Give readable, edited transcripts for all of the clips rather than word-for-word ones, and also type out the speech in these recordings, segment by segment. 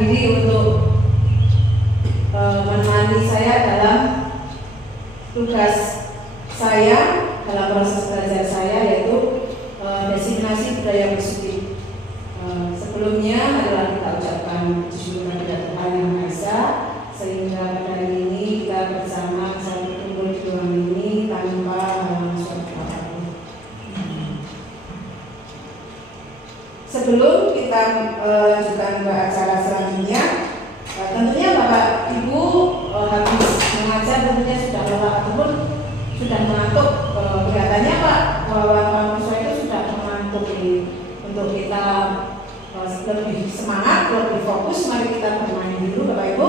diri untuk menemani saya dalam tugas saya dalam proses belajar saya, yaitu designasi budaya bersuci. Sebelumnya adalah kita ucapkan syukur kepada Tuhan Yang Maha Esa, sehingga pada hari ini kita bersama satu kumpul di ruang ini tanpa suatu apapun. Sebelum kita lanjutkan ke acara selanjutnya, tentunya Bapak Ibu habis mengajar tentunya sudah lelah ataupun sudah mengantuk. Kelihatannya Pak bahwa mahasiswa itu sudah mengantuk untuk kita lebih semangat, lebih fokus. Mari kita bermain dulu Bapak Ibu.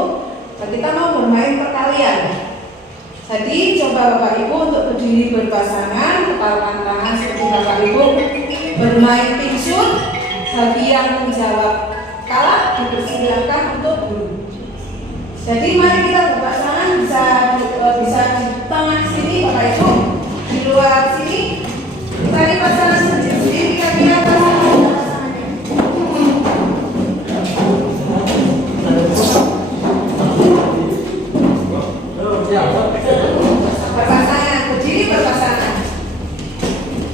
Kita mau bermain perkalian. Jadi coba Bapak Ibu untuk berdiri berpasangan, kepalkan tangan seperti Bapak Ibu bermain pingsun. Bagi yang menjawab kalah dipersilakan untuk dulu. Jadi mari kita berpasangan, bisa di tengah sini Bapak Ibu, di luar sini. Cari pasangan sendiri, kira-kira pasangannya. Berpasangan, berdiri berpasangan.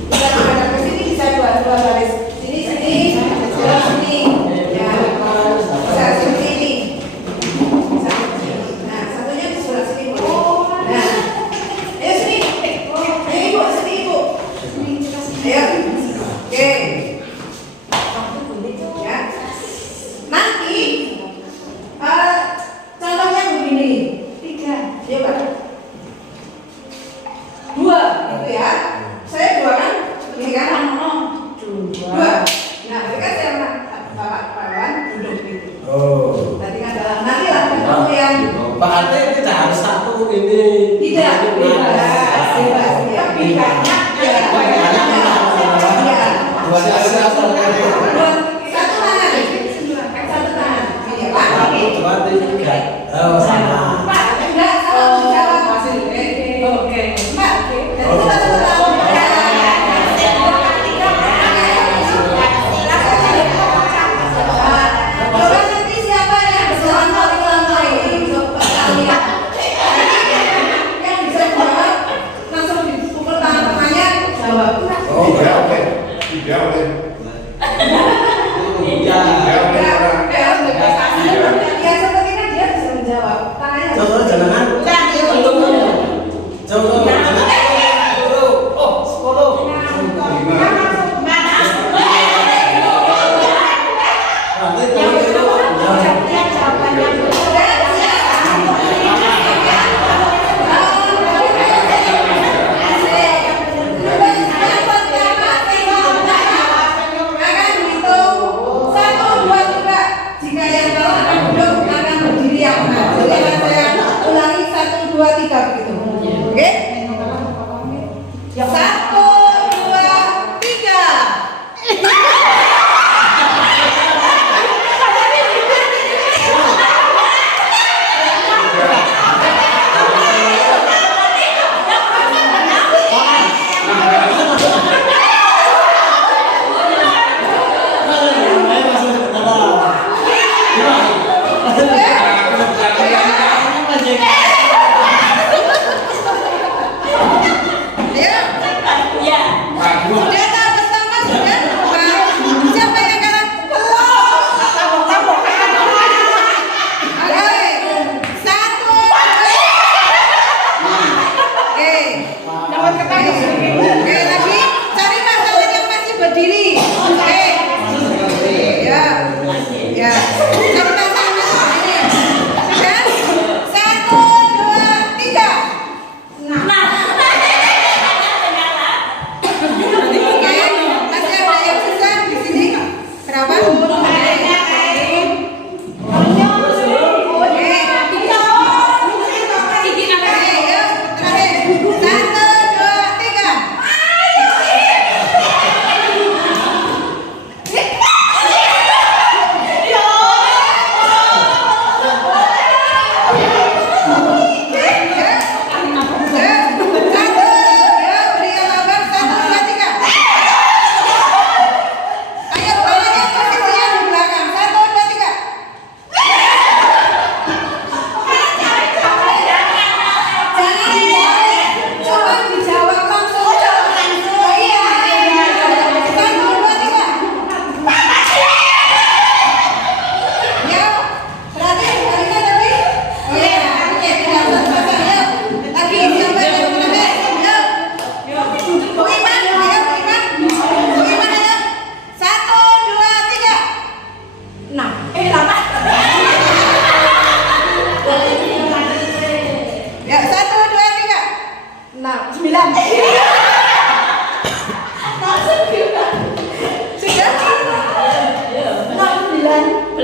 Bisa menghadap ke sini, bisa dua baris. Sini, ya, bisa seperti ini. Nah, satunya di sebelah sini. Nah, ayo sini. Ayo Ibu, sini Ibu. Ayo. Oke. Ya. Nanti contohnya begini. 3. Ayo Pak. 2, gitu ya. Saya 2 kan? Ini kan? 2. Nah, mereka saya Bapak Pawan duduk gitu. Oh. Nanti kan nanti lah ketemu yang Pak Ate tidak harus satu ini. tidak bebas ya. Pilihannya ya. Dua satu tangan. Satu tangan. Ini ya Pak. dua tiga. Oh sama. Pak, enggak kalau jawab hasil. Oke. Pak. Coba nanti siapa yang berjalan kelompok ini untuk perkalian. Yang bisa jawab langsung dipukul tangan temannya jawab. Oh oke. Tiga oleh. Tiga. Ya sepertinya dia bisa menjawab. Tangannya. Contoh jangan. Contoh jangan. 10. Oh 10.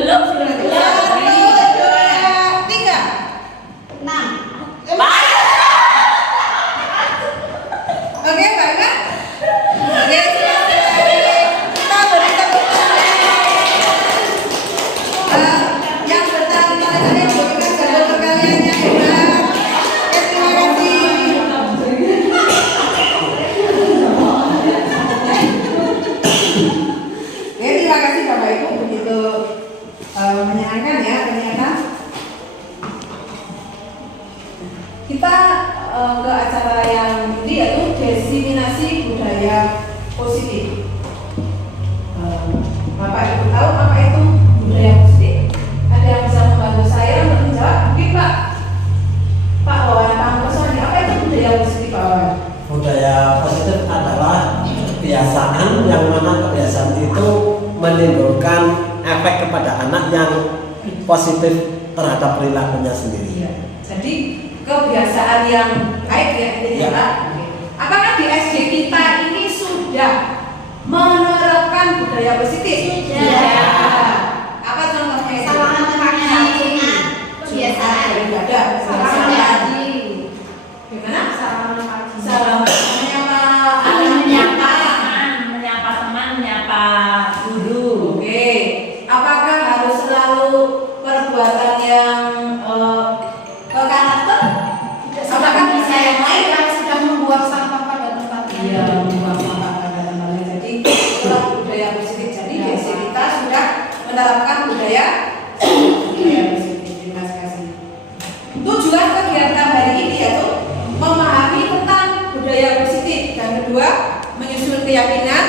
Belum. 1, 2, 3. 6. Oke, baiklah. Oke, kita beri tepuk tangan. Yang bertanya tadi berikan jawaban kalian yang hebat. Oke, terima kasih. Oke, terima kasih Bapak Ibu, begitu menyenangkan ya ternyata. Kita ke acara yang ini yaitu diseminasi budaya positif. Bapak Ibu tahu apa itu budaya positif? Ada yang bisa membantu saya untuk menjawab? Mungkin Pak Wawan Pangkoswani, apa itu budaya positif Pak Wawan? Budaya positif adalah kebiasaan yang mana kebiasaan itu menimbulkan efek kepada anak yang positif terhadap perilakunya sendiri. Iya. Jadi kebiasaan yang baik ya ini ya Pak. Apakah di SD kita ini sudah menerapkan budaya positif? Sudah. Apa contohnya itu? Salaman pagi. Kebiasaan. Ada. Salaman pagi. Gimana? Salaman pagi. Salam menyapa. Menyapa teman, menyapa guru. Oke. Apakah harus selalu perbuatan yang ke karakter? Apakah bisa yang lain yang sudah membuang sampah pada tempatnya? Iya, membuang sampah pada tempatnya. Jadi itulah budaya positif. Jadi desa kita sudah menerapkan budaya positif. Terima kasih. Tujuan kegiatan hari ini yaitu memahami tentang budaya positif. Dan kedua, menyusun keyakinan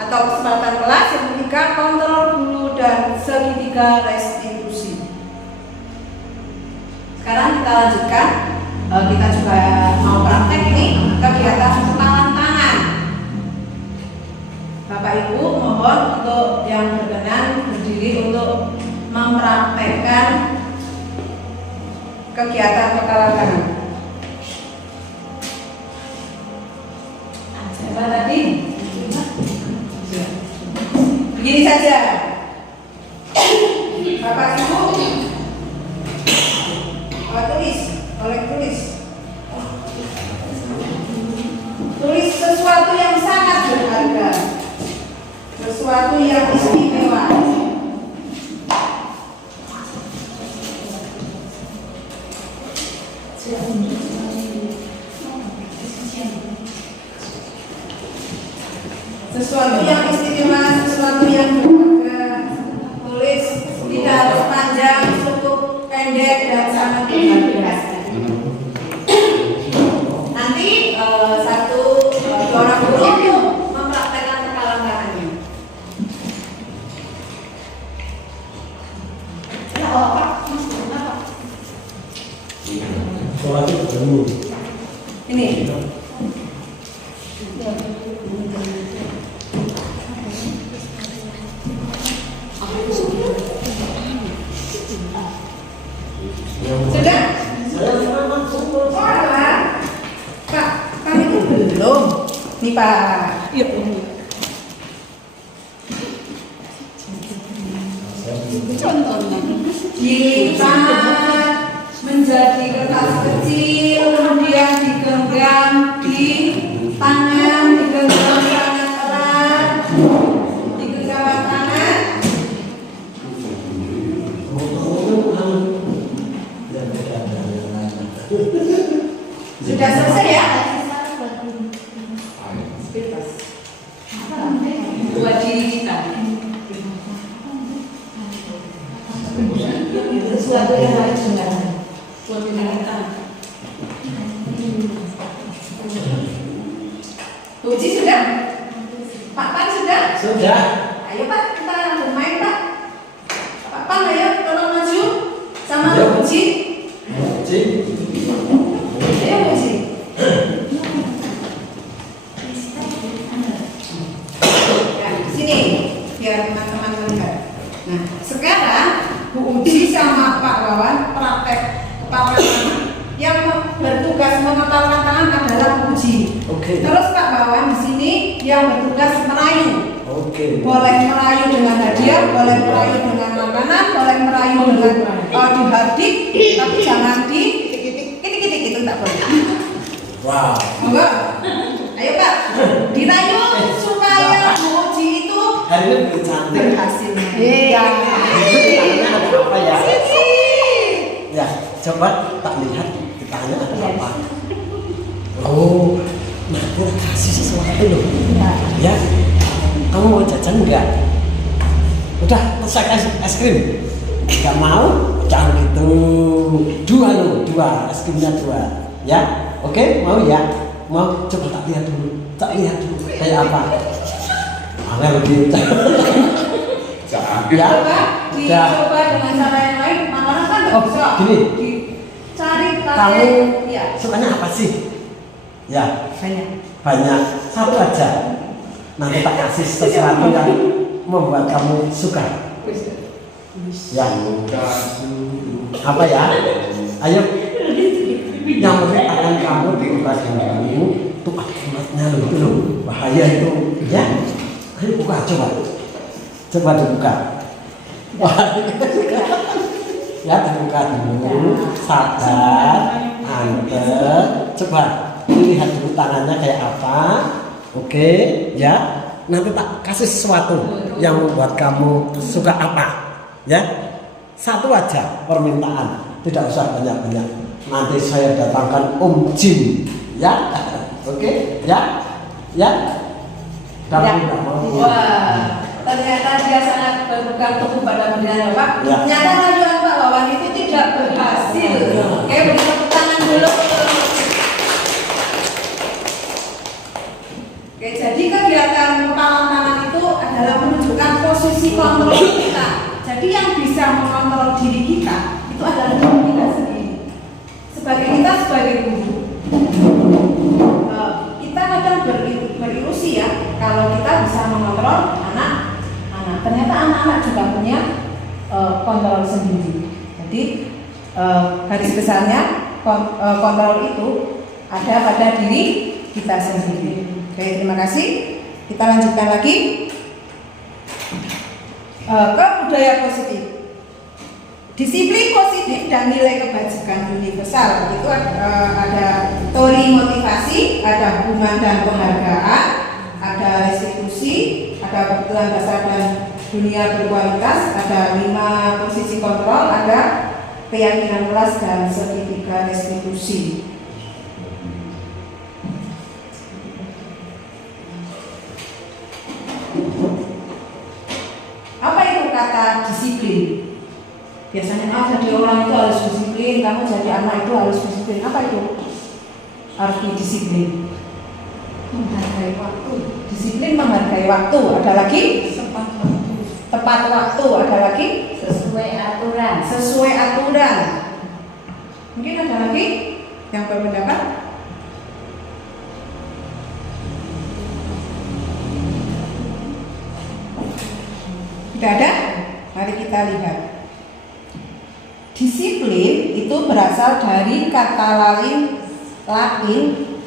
atau kesempatan kelas. Yang ketiga, kontrol dulu dan segitiga restitusi. Sekarang kita lanjutkan. Kita juga mau praktek ini kegiatan kenalan tangan. Bapak Ibu mohon untuk yang berkenan berdiri untuk mempraktekkan kegiatan kenalan tangan. Siapa tadi? Begini saja. Bapak Ibu tulis sesuatu yang sangat berharga, sesuatu yang istimewa. Sesuatu yang istimewa, sesuatu yang berharga. Tulis, tidak harus panjang, cukup pendek dan sangat berharga. Nanti dua orang guru mempraktekkan pengalaman tangannya. Soalnya ketemu. Ini. Sudah? Pak, kan itu belum. Nih Pak. Iya. Contohnya dilipat menjadi kertas kecil, kemudian digenggam di tangan, digenggam sangat erat, digenggam tangan. Sudah selesai ya? Bebas. Buat diri kita. Sesuatu yang harus dilakukan. Buat diri kita. Uji sudah? Pak Pan sudah? Sudah. Ayo Pak, kita bermain Pak. Pak Pan ayo tolong maju sama Uji. Uji. Ayo Uji. Ya, sini biar teman-teman melihat. Nah, sekarang Bu Uji sama Pak Wawan praktek kepala tangan. Yang bertugas mengepalkan tangan adalah Bu Uji. Oke. Terus Pak Wawan di sini yang bertugas merayu. Oke. Boleh merayu dengan hadiah, boleh merayu dengan makanan. dik, tapi jangan di kitik-kitik itu tak boleh. Wow. Monggo. Ayo Pak, dirayu supaya Bu Uji itu Hari ini lebih cantik. berhasil. Iya. Ditanya ada apa ya? Sisi. Ya, coba tak lihat ditanya ada apa. Oh, nanti kasih sesuatu loh. Ya, kamu mau jajan enggak? Udah, saya kasih es krim. Enggak mau? Jangan gitu. Dua, es krimnya 2. Ya, oke, mau ya? Mau? Coba tak lihat dulu. Kayak apa? Angel gitu. Ya, Coba dicoba dengan cara yang lain, malah kan nggak Oh, bisa. gini. Cari Kamu ya. sukanya apa sih? Ya, Banyak. satu aja. Nanti tak kasih sesuatu yang membuat kamu suka. Ya, apa ya? Ayo. Yang penting tangan kamu diubah kamu. Tuh ada emasnya loh, itu loh. Bahaya itu. Ya. Ayo buka coba. Coba dibuka. Ya, dibuka dulu. Sabar. Antep. Coba lihat dulu tangannya kayak apa. Oke, ya. Nanti tak kasih sesuatu yang membuat kamu suka apa. Ya. Satu aja permintaan. Tidak usah banyak-banyak. Nanti saya datangkan Om Jin. Ya. Oke, ya. Ya. Kamu tidak mau. Wah, ternyata dia sangat berpegang teguh pada pendiriannya Pak. Ya. Ternyata rayuan Pak Wawan itu tidak berhasil. Ya. Oke, beri tepuk tangan dulu. Oke, jadi kegiatan kepalan tangan itu adalah menunjukkan posisi kontrol kita. Jadi yang bisa mengontrol diri kita itu adalah diri kita sendiri. Sebagai guru, kita kadang berilusi ya kalau kita bisa mengontrol anak-anak. Ternyata anak-anak juga punya kontrol sendiri. Jadi garis besarnya kontrol itu ada pada diri kita sendiri. Oke, terima kasih. Kita lanjutkan lagi ke budaya positif. Disiplin positif dan nilai kebajikan universal itu ada teori motivasi, ada hubungan dan penghargaan, ada restitusi, ada kebutuhan dasar dan dunia berkualitas, ada 5 posisi kontrol, ada keyakinan kelas dan segitiga restitusi. Apa itu kata disiplin? Biasanya jadi orang itu harus disiplin, kamu jadi anak itu harus disiplin. Apa itu arti disiplin? Menghargai waktu. Disiplin menghargai waktu. Ada lagi? Tepat waktu. Ada lagi? Sesuai aturan. Sesuai aturan. Mungkin ada lagi yang berpendapat? Tidak ada? Mari kita lihat. Disiplin itu berasal dari kata Latin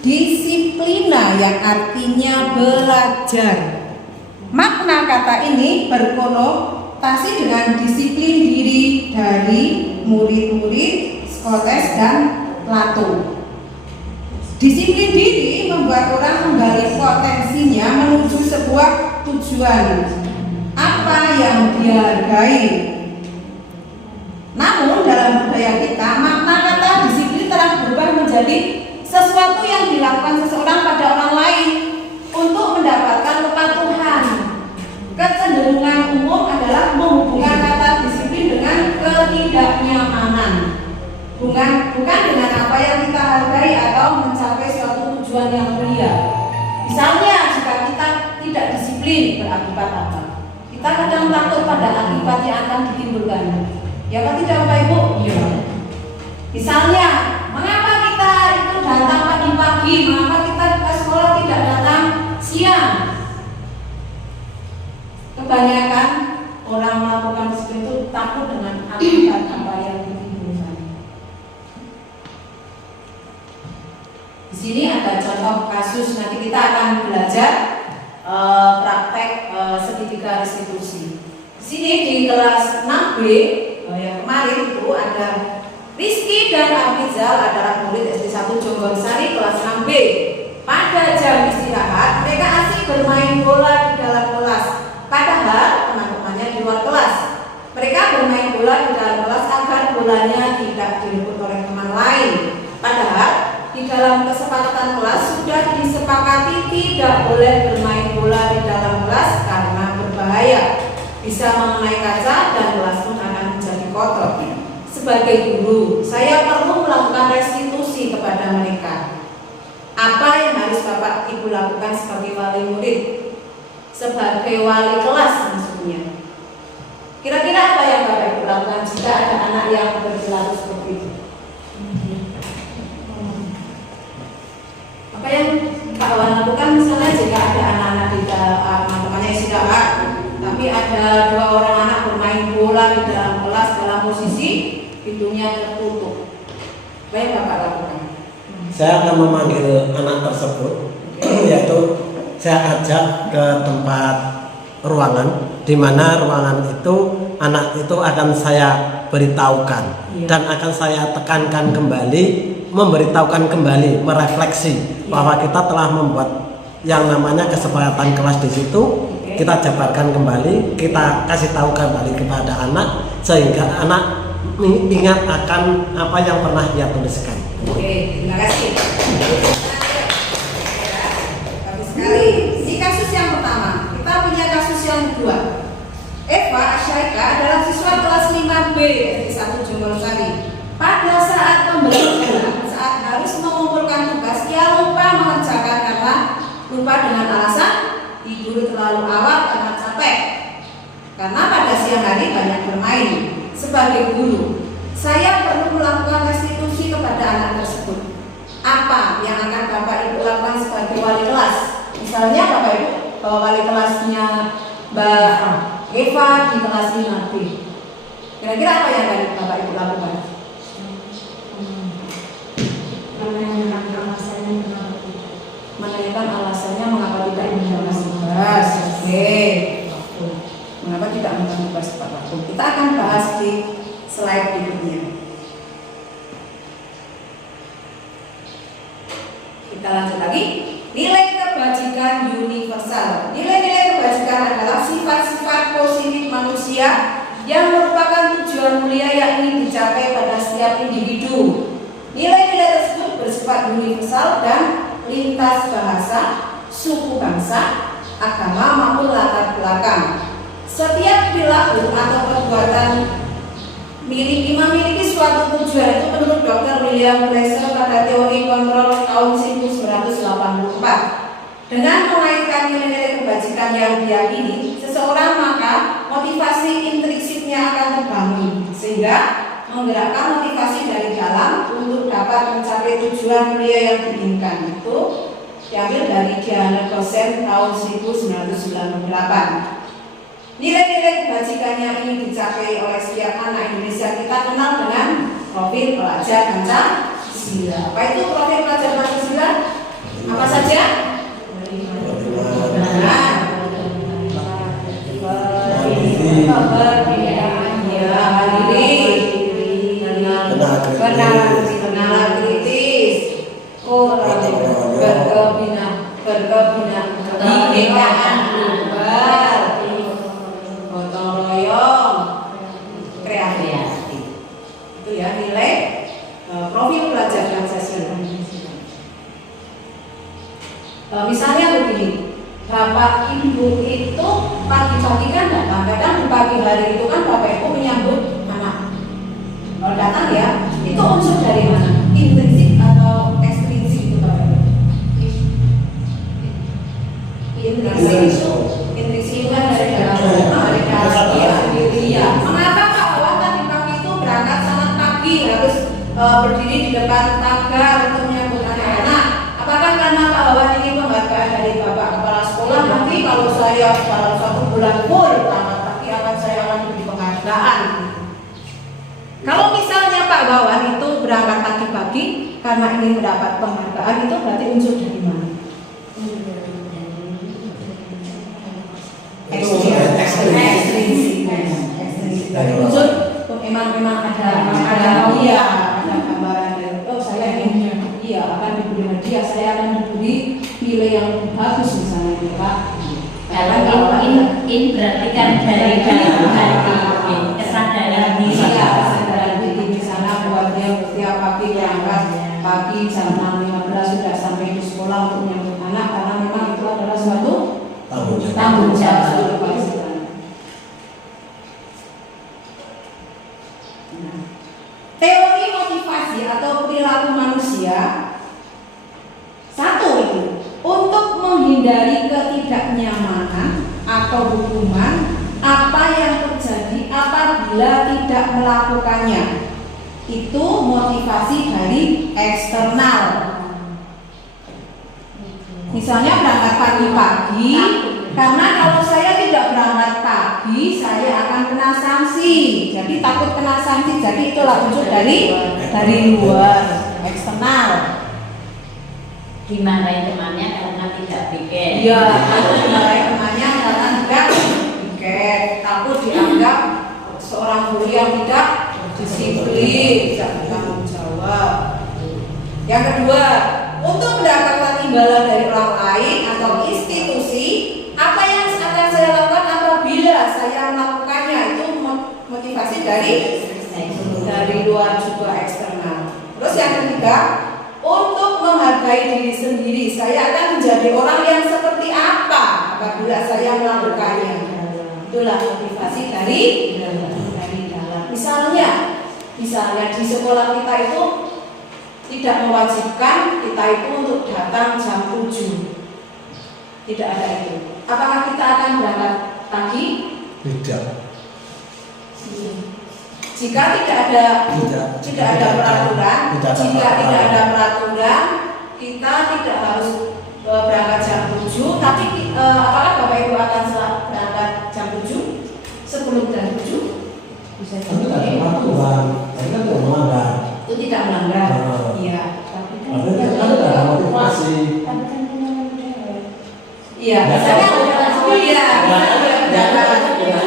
disiplina yang artinya belajar. Makna kata ini berkonotasi dengan disiplin diri dari murid-murid Skotes dan Plato. Disiplin diri membuat orang menggali potensinya menuju sebuah tujuan apa yang dihargai. Namun dalam budaya kita, makna kata disiplin telah berubah menjadi sesuatu yang dilakukan seseorang pada orang lain untuk mendapatkan kepatuhan. Kecenderungan umum adalah menghubungkan kata disiplin dengan ketidaknyamanan, bukan dengan apa yang kita hargai atau mencapai suatu tujuan yang mulia. Misalnya, jika kita tidak disiplin, berakibat apa? Kita kadang takut pada akibat yang akan ditimbulkan. Ya apa tidak Bapak Ibu? Iya. Misalnya, mengapa kita itu datang pagi-pagi, mengapa kita ke sekolah tidak datang siang? Kebanyakan orang melakukan seperti itu takut dengan akibat apa yang ditimbulkan. Di sini ada contoh kasus, nanti kita akan belajar praktek segitiga restitusi. Di sini di kelas 6B yang kemarin itu ada Siti dan Afizal adalah murid SD 1 Jonggongsari kelas 6B. Pada jam istirahat, mereka asik bermain bola di dalam kelas. Padahal teman-temannya di luar kelas. Mereka bermain bola di dalam kelas agar bolanya tidak direbut oleh teman lain. Padahal di dalam kesepakatan kelas sudah disepakati tidak boleh bermain bola di dalam kelas karena berbahaya, bisa mengenai kaca dan kelas pun akan menjadi kotor. Sebagai guru, saya perlu melakukan restitusi kepada mereka. Apa yang harus Bapak Ibu lakukan sebagai wali murid? Sebagai wali kelas maksudnya. Kira-kira apa yang Bapak Ibu lakukan jika ada anak yang berperilaku seperti itu? Apa yang Pak Wan lakukan misalnya jika ada anak-anak di teman-temannya istirahat, tapi ada 2 orang anak bermain bola di dalam kelas dalam posisi pintunya tertutup. Apa yang Bapak lakukan? Saya akan memanggil anak tersebut, yaitu saya ajak ke tempat ruangan, di mana ruangan itu anak itu akan saya beritahukan dan akan saya tekankan kembali, memberitahukan kembali, merefleksi bahwa kita telah membuat yang namanya kesepakatan kelas di situ. Kita jabarkan kembali, kita kasih tahu kembali kepada anak sehingga anak ingat akan apa yang pernah ia tuliskan. Oke, terima kasih. Bagus sekali. Ini kasus yang pertama. Kita punya kasus yang kedua. Eva Asyaika adalah siswa kelas 5B SD 1 Jonggongsari. Pada saat pembelajaran, saat harus mengumpulkan tugas, ia lupa mengerjakan karena lupa dengan alasan tidur terlalu awal karena capek. Karena pada siang hari banyak bermain. Sebagai guru, saya perlu melakukan restitusi kepada anak tersebut. Apa yang akan Bapak Ibu lakukan sebagai wali kelas? Misalnya Bapak Ibu wali kelasnya Mbak Eva di kelas 5B. Kira-kira apa yang akan Bapak Ibu lakukan? Menanyakan alasannya mengapa tidak mengerjakan tugas. Oke. Mengapa tidak mengerjakan tugas tepat waktu? Kita akan bahas di slide berikutnya. Kita lanjut lagi. Nilai kebajikan universal. Nilai-nilai kebajikan adalah sifat-sifat positif manusia yang merupakan tujuan mulia yang ingin dicapai pada setiap individu. Nilai-nilai tersebut bersifat universal dan lintas bahasa, suku bangsa, agama maupun latar belakang. Setiap perilaku atau perbuatan memiliki suatu tujuan. Itu menurut Dr. William Glasser pada teori kontrol tahun 1984. Dengan mengaitkan nilai-nilai kebajikan yang diyakini seseorang, maka motivasi intrinsiknya akan terbangun sehingga menggerakkan motivasi dari dalam untuk dapat mencapai tujuan mulia yang diinginkan. Itu diambil dari Diana Dosen tahun 1998. Nilai-nilai kebajikan yang ingin dicapai oleh setiap anak Indonesia kita kenal dengan profil pelajar Pancasila. Apa itu profil pelajar Pancasila? Apa saja? Bernalar kritis, kebinekaan global, gotong royong, kreatif. Itu ya nilai profil pelajar Pancasila. Misalnya begini, Bapak Ibu itu pagi-pagi kan datang, kadang di pagi hari itu kan Bapak Ibu menyambut anak. Kalau datang ya, itu unsur dari mana? Intrinsik atau ekstrinsik itu Bapak Ibu? Intrinsik itu kan dari dalam ya. Mengapa Pak Wawan tadi pagi itu berangkat sangat pagi harus berdiri di depan tangga untuk menyambut anak-anak? Apakah karena Pak Wawan ini penghargaan dari Bapak Kepala Sekolah, nanti kalau saya dalam 1 bulan full tamat pagi saya akan diberi penghargaan? Kalau misalnya Pak Wawan itu berangkat pagi-pagi karena ingin mendapat penghargaan, itu berarti unsur dari mana? Ekstrinsik. Unsur memang ada yang lebih bagus misalnya gitu Pak. Kalau in berarti kan dari kesadaran diri. Iya, kesadaran diri misalnya buat dia setiap pagi berangkat pagi jam 6.15 sudah sampai di sekolah untuk menyambut anak karena memang itu adalah suatu tanggung jawab Pak istilahnya. Nah, teori motivasi atau perilaku manusia satu itu untuk menghindari ketidaknyamanan atau hukuman apa yang terjadi apabila tidak melakukannya. Itu motivasi dari eksternal. Misalnya berangkat pagi-pagi, karena kalau saya tidak berangkat pagi, saya akan kena sanksi. Jadi takut kena sanksi. Jadi itulah wujud dari luar, eksternal. Dimarahin temannya karena tidak piket. Iya, takut dimarahin temannya karena tidak piket. Takut dianggap seorang guru yang tidak disiplin, tidak bertanggung jawab. Yang kedua, untuk mendapatkan imbalan dari orang lain atau institusi, apa yang akan saya lakukan apabila saya melakukannya, itu motivasi dari luar juga eksternal. Terus yang ketiga, untuk menghargai diri sendiri, saya akan menjadi orang yang seperti apa apabila saya melakukannya. Itulah motivasi dari dalam. Misalnya di sekolah kita itu tidak mewajibkan kita itu untuk datang jam 7. Tidak ada itu. Apakah kita akan berangkat pagi? Tidak. Jika tidak ada peraturan, kita tidak harus berangkat jam 7. Tapi apakah Bapak Ibu akan berangkat jam 7? Sebelum jam 7? Bisa Tapi tidak ada peraturan, tapi kan tidak melanggar. Itu tidak melanggar. Iya. Tapi kan ada motivasi. Iya. Misalnya,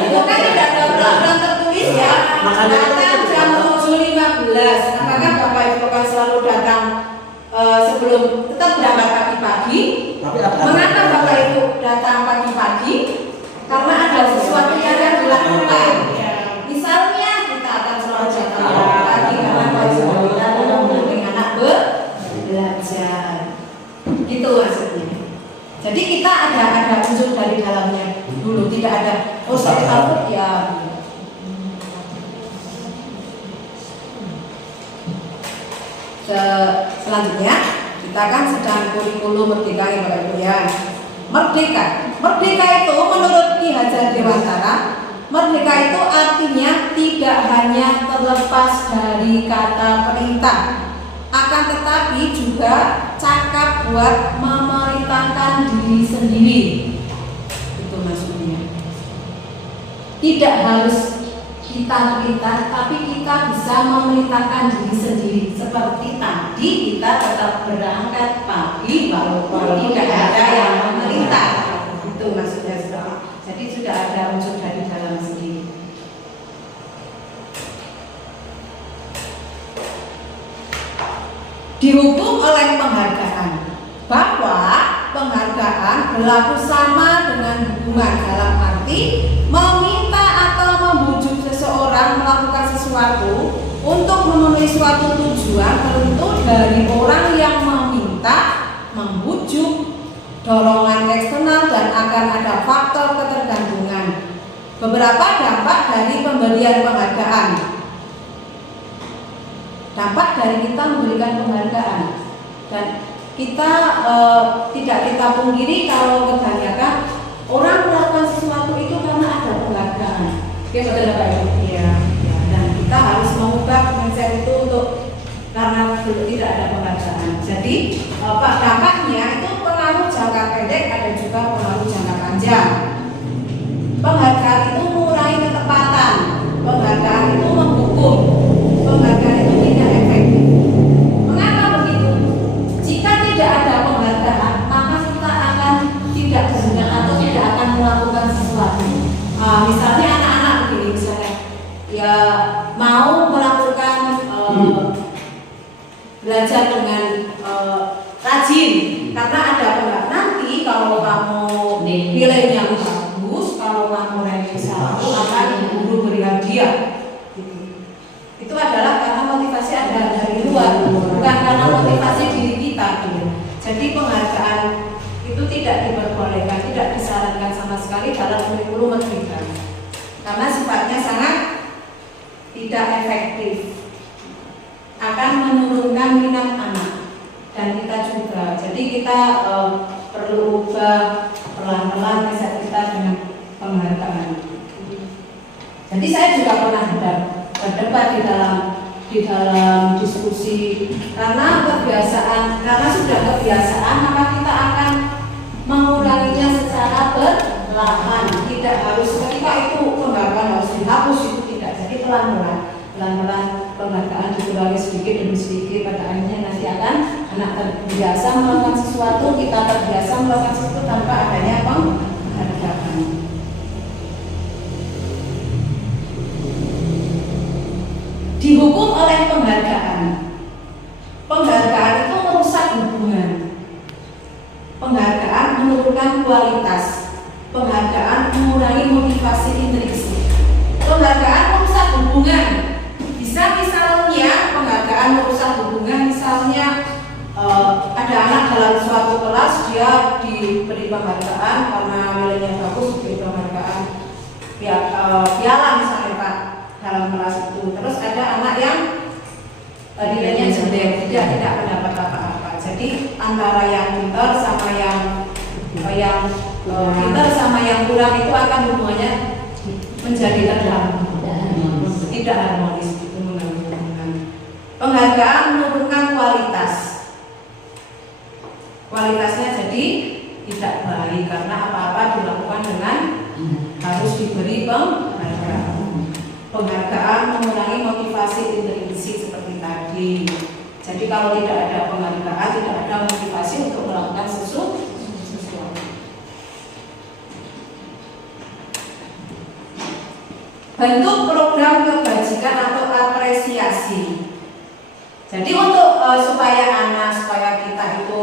itu kan tidak ada peraturan tertulis ya. Datang jam 7.15. Apakah Bapak Ibu akan selalu datang sebelum tetap berangkat pagi-pagi? Mengapa Bapak Ibu datang pagi-pagi? Karena ada sesuatu yang akan dilakukan. Misalnya kita akan selalu datang pagi karena kita membimbing anak belajar. Gitu maksudnya. Jadi kita ada unsur dari dalamnya dulu, tidak ada saya takut ya. Selanjutnya kita kan sedang kurikulum merdeka ya Bapak Ibu ya. Merdeka itu menurut Ki Hajar Dewantara, merdeka itu artinya tidak hanya terlepas dari kata perintah, akan tetapi juga cakap buat memerintahkan diri sendiri. Itu maksudnya. Tidak harus kita perintah, tapi kita bisa memerintahkan diri sendiri. Seperti tadi kita tetap berangkat pagi walaupun tidak ada yang memerintah. Itu maksudnya. Jadi sudah ada unsur dari dalam sendiri. Dihukum oleh penghargaan, bahwa penghargaan berlaku sama dengan hubungan dalam arti meminta atau membujuk seseorang melakukan sesuatu untuk memenuhi suatu tujuan tertentu dari orang yang meminta, membujuk, dorongan eksternal, dan akan ada faktor ketergantungan. Beberapa dampak dari pemberian penghargaan. Dampak dari kita memberikan penghargaan, dan kita tidak kita pungkiri kalau kebanyakan orang melakukan sesuatu itu karena ada penghargaan. Ya betul Bapak Ibu. Ya. Dan kita harus mengubah mindset itu untuk karena tidak ada penghargaan. Jadi dampaknya itu pengaruh jangka pendek, ada juga pengaruh jangka panjang. Penghargaan itu mengurangi ketepatan, penghargaan itu menghukum, penghargaan itu tidak efektif. Mengapa begitu? Jika tidak ada penghargaan, maka kita akan tidak bergerak atau tidak akan melakukan sesuatu. Misalnya anak-anak begini, misalnya ya mau melakukan belajar dengan rajin karena ada penghargaan. Nanti itu adalah karena motivasi ada dari luar, bukan karena motivasi diri kita. Jadi penghargaan itu tidak diperbolehkan, tidak disarankan sama sekali dalam kurikulum merdeka, karena sifatnya sangat tidak efektif, akan menurunkan minat anak dan kita juga. Jadi kita perlu ubah pelan-pelan mindset kita dengan penghargaan. Jadi saya juga pernah berdebat di dalam diskusi, karena sudah kebiasaan, maka kita akan menguranginya secara perlahan. Tidak harus ketika itu penghargaan harus dihapus, itu tidak. Jadi pelan-pelan penghargaan dikurangi sedikit demi sedikit, pada akhirnya nanti akan anak terbiasa melakukan sesuatu, kita terbiasa melakukan sesuatu tanpa adanya penghargaan. Dihukum oleh penghargaan. Penghargaan itu merusak hubungan. Penghargaan menurunkan kualitas. Penghargaan mengurangi motivasi intrinsik. Penghargaan merusak hubungan. Bisa misalnya penghargaan merusak hubungan, misalnya ada anak dalam suatu kelas, dia diberi penghargaan karena nilainya bagus, diberi penghargaan piala misalnya Pak dalam kelas itu. Terus ada anak yang nilainya jelek, tidak mendapat apa-apa. Jadi antara yang pintar sama yang pintar sama yang kurang itu akan hubungannya menjadi terganggu, tidak harmonis. Penghargaan menurunkan kualitasnya jadi tidak baik, karena apa-apa dilakukan dengan harus diberi penghargaan. Penghargaan mengurangi motivasi intrinsik seperti tadi. Jadi kalau tidak ada penghargaan, tidak ada motivasi untuk melakukan sesuatu. Bentuk program kebajikan atau apresiasi. Jadi untuk supaya kita itu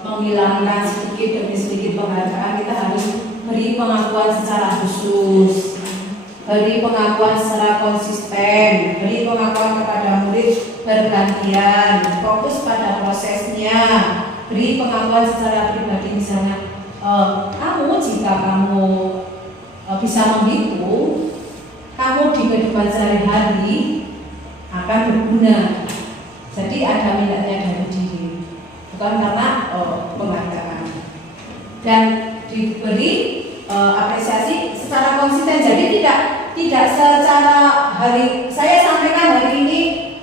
menghilangkan sedikit demi sedikit penghargaan, kita harus beri pengakuan secara khusus, beri pengakuan secara konsisten, beri pengakuan kepada murid bergantian, fokus pada prosesnya, beri pengakuan secara pribadi. Misalnya jika kamu bisa menghitung, kamu di kehidupan sehari-hari akan berguna. Jadi ada minatnya dari diri, bukan karena penghargaan. Dan diberi apresiasi secara konsisten. Jadi tidak secara hari saya sampaikan hari ini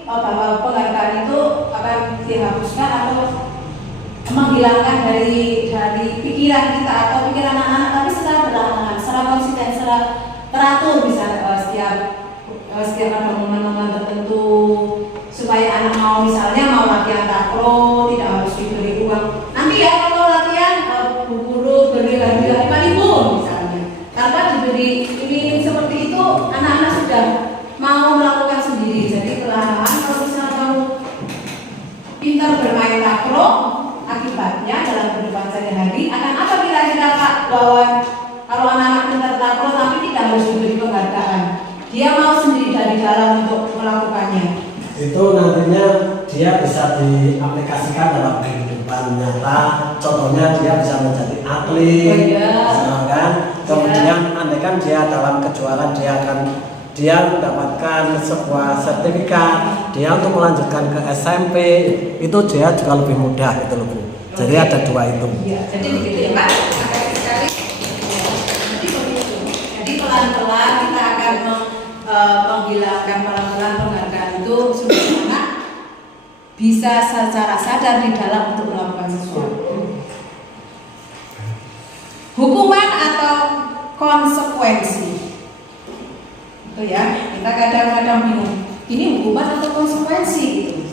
bahwa penghargaan itu akan dihapuskan atau menghilangkan dari pikiran kita atau pikiran anak-anak, tapi secara berlangsung, secara konsisten, secara teratur, bisa setiap ada momen-momen tertentu, supaya anak mau latihan takraw tidak harus diberi uang. Nanti ya kalau latihan Bu Guru beri hadiah 5.000 misalnya, tanpa diberi ini seperti itu, anak-anak sudah mau melakukan sendiri. Jadi perlahan kalau misalnya kamu pintar bermain takraw, akibatnya dalam kehidupan sehari-hari akan apa kira-kira Pak Wawan? Kalau anak-anak pintar takraw tapi tidak harus diberi penghargaan, dia mau sendiri dari dalam untuk melakukannya. Itu nantinya dia bisa diaplikasikan dalam kehidupan nyata. Contohnya dia bisa menjadi atlet, kan? Kemudian andaikan dia dalam kejuaraan, dia mendapatkan sebuah sertifikat, dia untuk melanjutkan ke SMP, itu dia juga lebih mudah itu loh Bu. Jadi ada dua itu. Ya, jadi begitu ya Pak. Sekali. Jadi begitu. Jadi pelan-pelan kita akan menghilangkan pelan-pelan penghargaan itu supaya anak bisa secara sadar di dalam untuk melakukan sesuatu. Hukuman atau konsekuensi. Itu ya, kita kadang-kadang bingung. Ini hukuman atau konsekuensi gitu.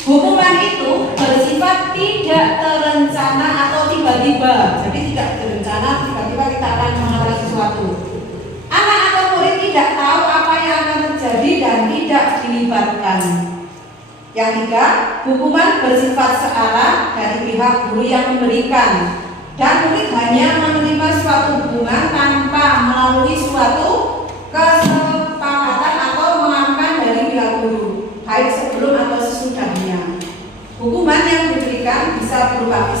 Hukuman itu bersifat tidak terencana atau tiba-tiba. Jadi tidak terencana, tiba-tiba kita akan mengalami sesuatu. Anak atau murid tidak tahu apa yang akan terjadi dan tidak dilibatkan. Yang tiga, hukuman bersifat searah dari pihak guru yang memberikan, dan murid hanya menerima suatu hukuman tanpa melalui suatu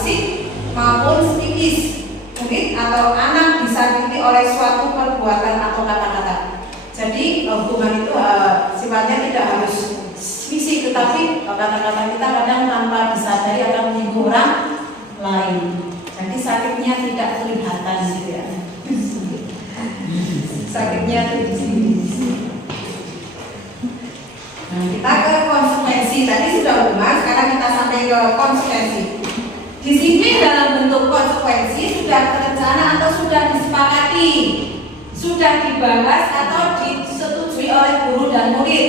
fisik maupun psikis. Murid atau anak disakiti oleh suatu perbuatan atau kata-kata. Jadi hukuman itu sifatnya tidak harus fisik, tetapi kata-kata kita kadang tanpa disadari akan menyinggung orang lain. Jadi sakitnya tidak kelihatan gitu ya. Sakitnya di sini. Nah, kita ke konsekuensi. Tadi sudah hukuman, sekarang kita sampai ke konsekuensi. Disiplin dalam bentuk konsekuensi sudah terencana atau sudah disepakati, sudah dibahas atau disetujui oleh guru dan murid.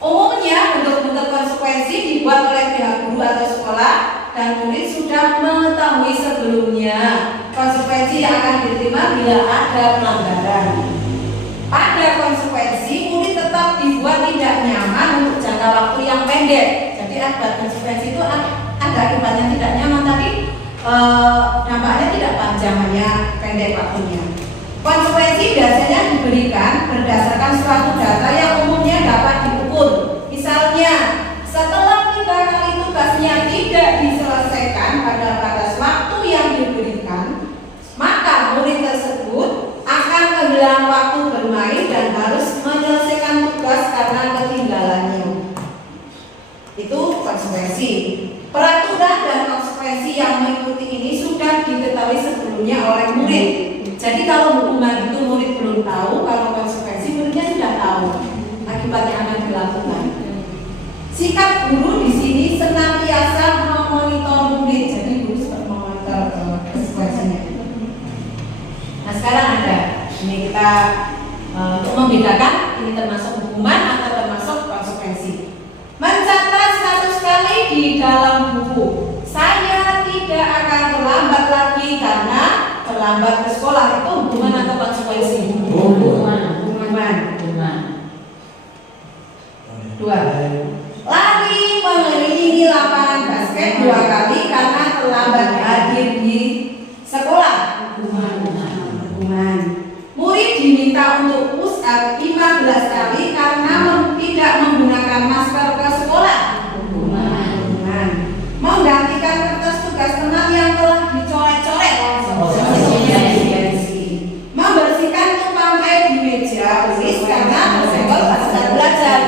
Umumnya bentuk-bentuk konsekuensi dibuat oleh pihak guru atau sekolah dan murid sudah mengetahui sebelumnya konsekuensi yang akan diterima bila ada pelanggaran. Pada konsekuensi, murid tetap dibuat tidak nyaman untuk jangka waktu yang pendek. Jadi akibat konsekuensi itu ada akibatnya tidak nyaman, tapi dampaknya tidak panjang, hanya pendek waktunya. Konsekuensi biasanya diberikan berdasarkan suatu data yang umumnya dapat diukur. Misalnya, setelah 3 kali tugasnya tidak diselesaikan pada batas waktu yang diberikan, maka murid tersebut akan kehilangan waktu bermain dan harus menyelesaikan tugas karena ketinggalannya. Itu konsekuensi. Peraturan dan konsekuensi yang mengikuti ini sudah diketahui sebelumnya oleh murid. Jadi kalau hukuman itu murid belum tahu, kalau konsekuensi muridnya sudah tahu akibat yang akan dilakukan. Sikap guru di sini senantiasa memonitor murid. Jadi guru seperti memonitor konsekuensinya. Nah sekarang ada, ini kita untuk membedakan ini termasuk hukuman atau termasuk konsekuensi. Mencatat 100 kali di dalam buku. Saya tidak akan terlambat lagi karena terlambat ke sekolah. Itu hukuman atau konsekuensi? Hukuman. Dua. Lari mengelilingi lapangan basket 2 kali karena terlambat hadir di sekolah. Hukuman. Murid diminta untuk push up 15 kali karena tidak menggunakan masker ke sekolah. Hukuman. Menggantikan kertas tugas teman yang telah dicoret-coret. Membersihkan tumpang air di meja tulis karena tersenggol pas saat belajar.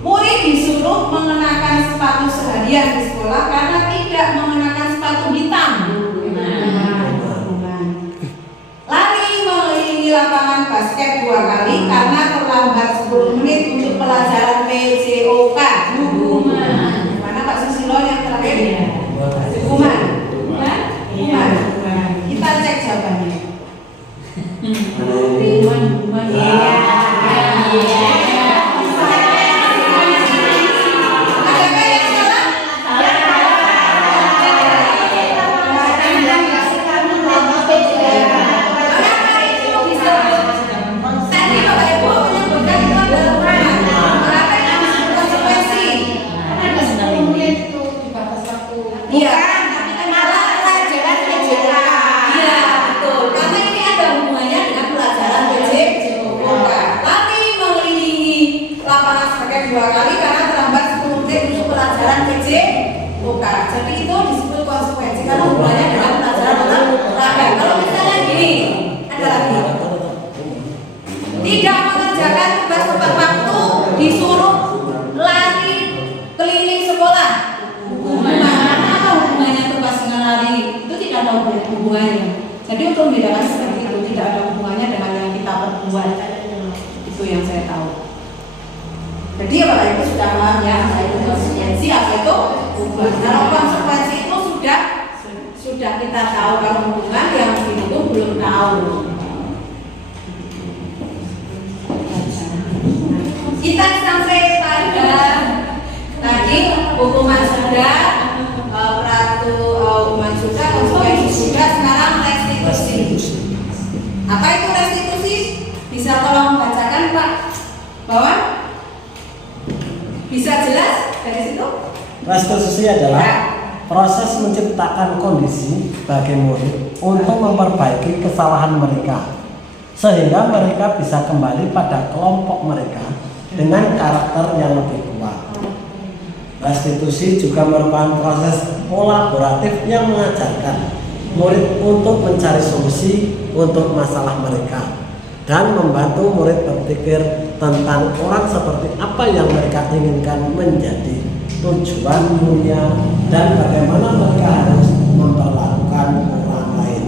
Murid disuruh mengenakan sepatu seharian di sekolah karena tidak mengenakan sepatu hitam. Lari mengelilingi lapangan basket 2 kali karena terlambat 10 menit untuk pelajaran PJOK. Hukuman. Mana Pak Susilo yang terakhir? Hukuman. Hukuman. Kita cek jawabannya. Hukuman. Jadi itu disebut konsekuensi karena hubungannya dengan pelajaran olahraga. Kalau misalnya gini, ada lagi tidak mengerjakan tugas tepat waktu, disuruh lari keliling sekolah. Hukuman. Apa hubungannya tugas dengan lari? Itu tidak ada hubungannya. Jadi untuk membedakan seperti itu, tidak ada hubungannya dengan yang kita perbuat. Itu yang saya tahu. Jadi ya Bapak Ibu sudah paham ya, apa itu konsekuensi, apa itu hubungan. Kalau konsekuensi itu sudah kita tahu, kalau hubungan yang itu belum tahu. Kita sampai pada tadi hukuman sudah, hukuman sudah, konsekuensi sudah, sekarang restitusi. Apa itu restitusi? Bisa tolong bacakan Pak Bawan? Bisa jelas dari situ? Restitusi adalah proses menciptakan kondisi bagi murid untuk memperbaiki kesalahan mereka sehingga mereka bisa kembali pada kelompok mereka dengan karakter yang lebih kuat. Restitusi juga merupakan proses kolaboratif yang mengajarkan murid untuk mencari solusi untuk masalah mereka dan membantu murid berpikir tentang orang seperti apa yang mereka inginkan menjadi tujuan mulia dan bagaimana mereka harus memperlakukan orang lain.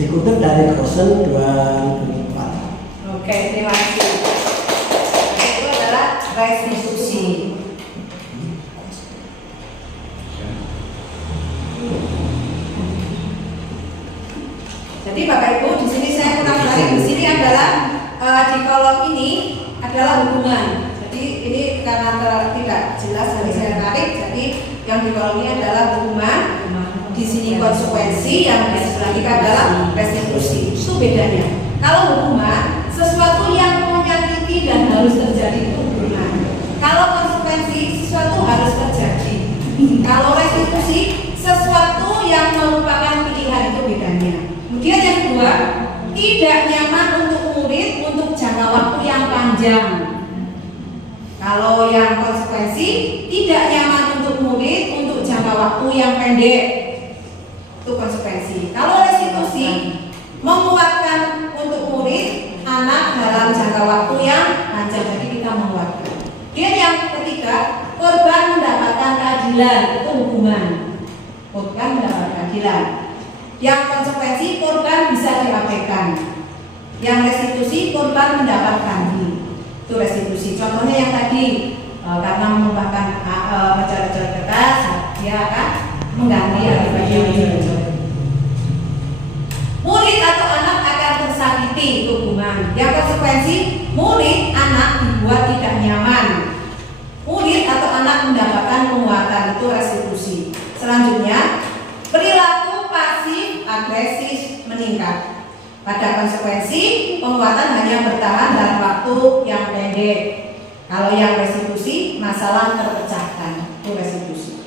Dikutip dari Gosen 2004. Oke, terima kasih. Itu adalah restitusi. Jadi Bapak Ibu, di sini saya kurang balik. Di sini adalah di kolom ini adalah hubungan. Jadi ini karena tidak jelas dari saya tarik. Jadi yang di kolom ini adalah hubungan. Di sini konsekuensi, yang di sebelah kita adalah restitusi. Itu bedanya. Kalau hubungan, sesuatu yang menyakiti dan harus terjadi itu hubungan. Kalau konsekuensi, sesuatu harus terjadi. Kalau restitusi, sesuatu yang merupakan pilihan, itu bedanya. Kemudian yang kedua, tidak nyaman untuk murid untuk jangka waktu yang panjang. Kalau yang konsekuensi, tidak nyaman untuk murid untuk jangka waktu yang pendek. Itu konsekuensi. Kalau restitusi, menguatkan untuk murid anak dalam jangka waktu yang panjang. Jadi kita menguatkan. Kemudian yang ketiga, korban mendapatkan keadilan. Itu hubungan. Korban mendapatkan keadilan. Yang konsekuensi, korban bisa diabaikan. Yang restitusi, korban mendapatkan. Itu restitusi. Contohnya yang tadi, karena mengubahkan pacar-pacar kertas, dia akan mengganti akibatnya. Murid atau anak akan tersakiti, itu hubungan. Yang konsekuensi, murid anak dibuat tidak nyaman. Murid atau anak mendapatkan penguatan, itu restitusi. Selanjutnya, perilaku pasif agresif meningkat. Pada konsekuensi, penguatan hanya bertahan dalam waktu yang pendek. Kalau yang restitusi, masalah terpecahkan. Itu restitusi.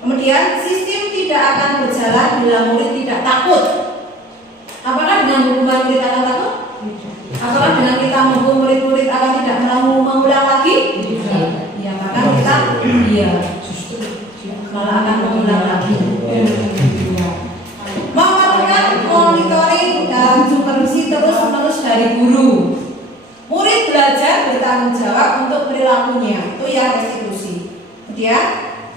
Kemudian, sistem tidak akan berjalan bila murid tidak takut. Apakah dengan hukuman murid akan takut? Apakah dengan kita menghukum murid-murid akan tidak mengulang lagi? Ya, maka kita malah akan mengulang lagi. Memerlukan monitoring dan supervisi terus-menerus dari guru. Murid belajar bertanggung jawab untuk perilakunya. Itu yang restitusi. Kemudian,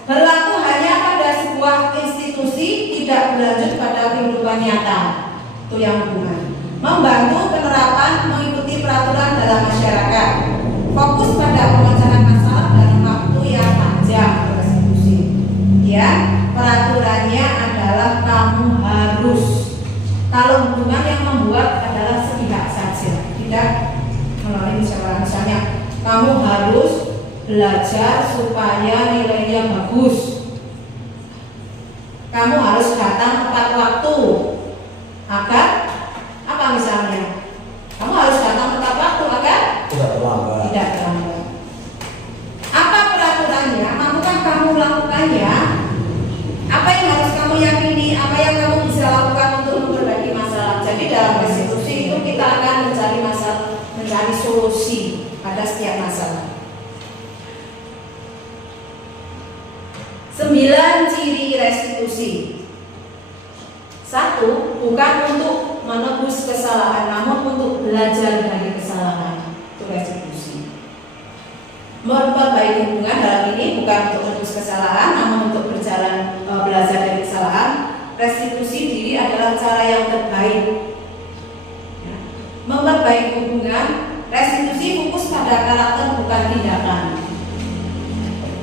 berlaku hanya pada sebuah institusi, tidak berlanjut pada kehidupan nyata. Itu yang hubungan. Membantu penerapan mengikuti peraturan dalam masyarakat. Fokus pada pemecahan masalah dalam waktu yang panjang. Restitusi. Ya, peraturannya adalah kamu harus. Kalau hubungan yang membuat adalah sepihak saja, tidak melalui musyawarah. Misalnya, kamu harus belajar supaya nilainya bagus. Kamu harus datang tepat waktu agar apa misalnya? Kamu harus datang tepat waktu agar Tidak terlambat. tidak terlambat. Apa peraturannya? Mampukah kamu melakukannya? Apa yang harus kamu yakini? Apa yang kamu bisa lakukan untuk memperbaiki masalah? Jadi dalam restitusi itu kita akan mencari masalah, mencari solusi pada setiap masalah. 9 ciri restitusi. 1. Bukan untuk menebus kesalahan, namun untuk belajar dari kesalahan. Itu restitusi. Memperbaiki hubungan dalam ini bukan untuk menebus kesalahan, namun untuk berjalan belajar dari kesalahan. Restitusi diri adalah cara yang terbaik. Ya. Memperbaiki hubungan, restitusi fokus pada karakter bukan tindakan.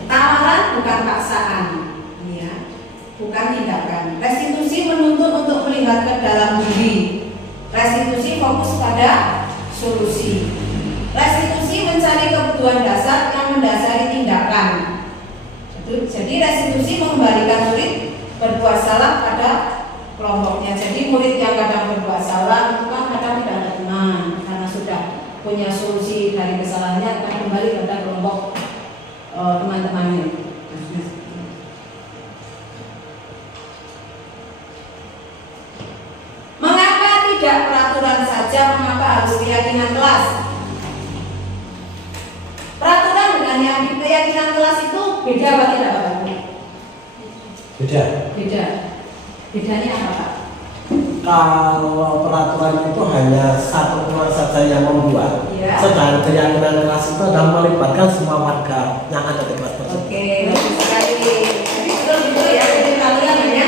Tawaran bukan paksaan, ya, bukan tindakan. Restitusi menuntut untuk melihat ke dalam diri. Restitusi fokus pada solusi. Restitusi mencari kebutuhan dasar yang mendasari tindakan. Jadi restitusi mengembalikan murid berbuat salah pada kelompoknya. Jadi murid yang kadang berbuat salah itu kan kadang tidak ada teman, karena sudah punya solusi dari kesalahannya akan kembali pada kelompok teman-temannya. Mengapa tidak peraturan saja? Mengapa harus keyakinan kelas? Peraturan dengan yang keyakinan kelas itu beda apa tidak, Bapak? Beda. Beda. Bedanya apa Pak? Kalau peraturan itu hanya satu orang saja yang membuat, Iya. sedangkan keyakinan kelas itu adalah melibatkan semua warga yang ada di kelas tersebut. Oke, bagus sekali. Jadi betul gitu ya. Jadi peraturan hanya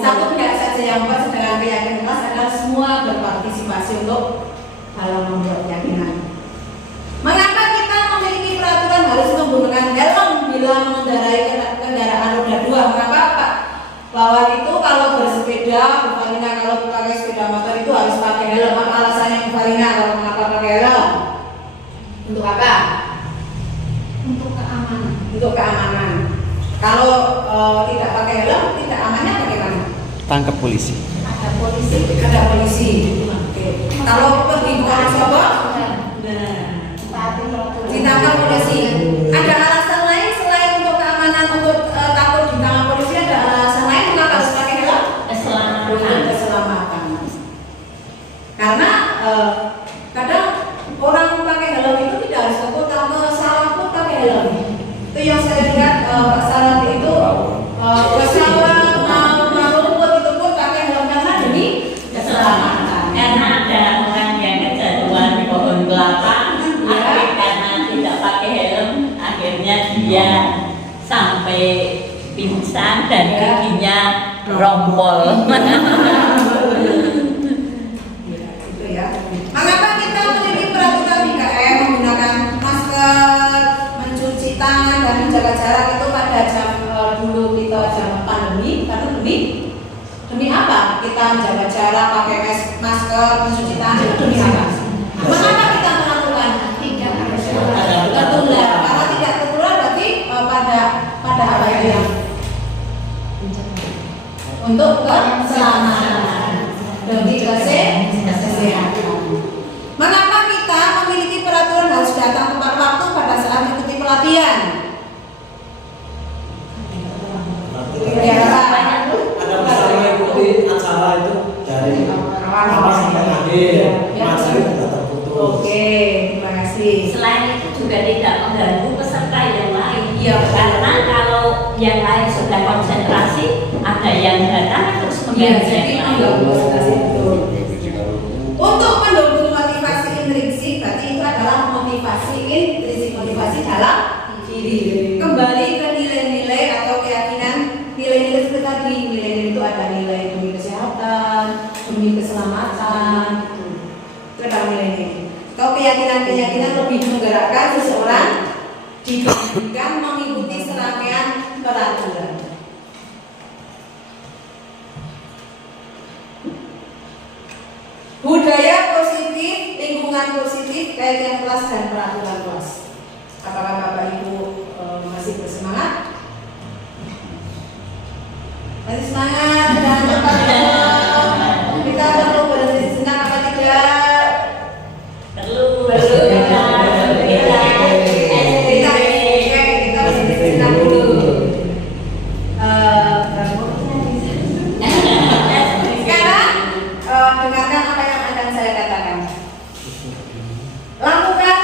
satu pihak saja yang membuat, sedangkan keyakinan kelas adalah semua berpartisipasi untuk dalam membuat keyakinan. Mengapa kita memiliki peraturan harus menggunakan helm bila mengendarai kendaraan roda 2? Mengapa Pak? Bahwa itu kalau bersepeda, Bu Farina kalau pakai sepeda motor itu harus pakai helm. Apa alasannya Bu Farina kalau mengapa pakai helm? Untuk apa? Untuk keamanan. Untuk keamanan. Kalau tidak pakai helm, tidak amannya bagaimana? Tangkap polisi. Ada polisi. Ada polisi. Oke. Kalau pergi ke Wonosobo, ditangkap polisi. Ada alasan lain selain untuk keamanan, untuk takut ditangkap polisi? Ada alasan lain mengapa harus pakai helm? Keselamatan. Untuk keselamatan. Karena kadang orang pakai helm itu tidak harus takut, kalau salah pun pakai helm. Itu yang saya lihat Pak Sarati itu pesawat mau rumput itu pun pakai helm karena demi keselamatan. Karena ada orang yang kejatuhan di pohon kelapa, karena tidak pakai helm, akhirnya dia sampai pingsan dan giginya rompol. Gitu ya. Mengapa kita memiliki peraturan 3M menggunakan masker, mencuci tangan dan menjaga jarak itu pada jam dulu kita jam pandemi? Karena demi apa kita menjaga jarak, pakai masker, mencuci tangan itu demi apa? Mengapa kita melakukan? Tidak tertular. Karena tidak tertular berarti pada apa ya? Untuk keselamatan demi kesehatan. Mengapa kita memiliki peraturan harus datang tepat waktu pada saat mengikuti pelatihan? Ya, Ada peserta mengikuti acara itu dari awal sampai akhir, masa itu tidak terputus. Oke, terima kasih. Selain itu juga tidak mengganggu peserta yang lain. Iya, Karena kalau yang lain sudah konsentrasi, ada yang datang terus Iya, mengganggu jadi yang lain. mengganggu konsentrasi betul. Untuk mendukung motivasi intrinsik, berarti itu adalah motivasi intrinsik, motivasi dalam diri. Kembali ke nilai-nilai atau keyakinan. Nilai-nilai seperti tadi, nilai-nilai itu ada nilai demi kesehatan, demi keselamatan. Itu adalah nilai-nilai. Kalau keyakinan-keyakinan lebih menggerakkan seseorang dibandingkan mengikuti serangkaian peraturan. Budaya positif, lingkungan positif, kaitan kelas dan peraturan kelas. Apakah Bapak Ibu masih bersemangat? Masih semangat dan tetap kita perlu berhenti sejenak apa tidak? Perlu. Kita berhenti sejenak dulu. Sekarang dengarkan apa yang akan saya katakan. Lakukan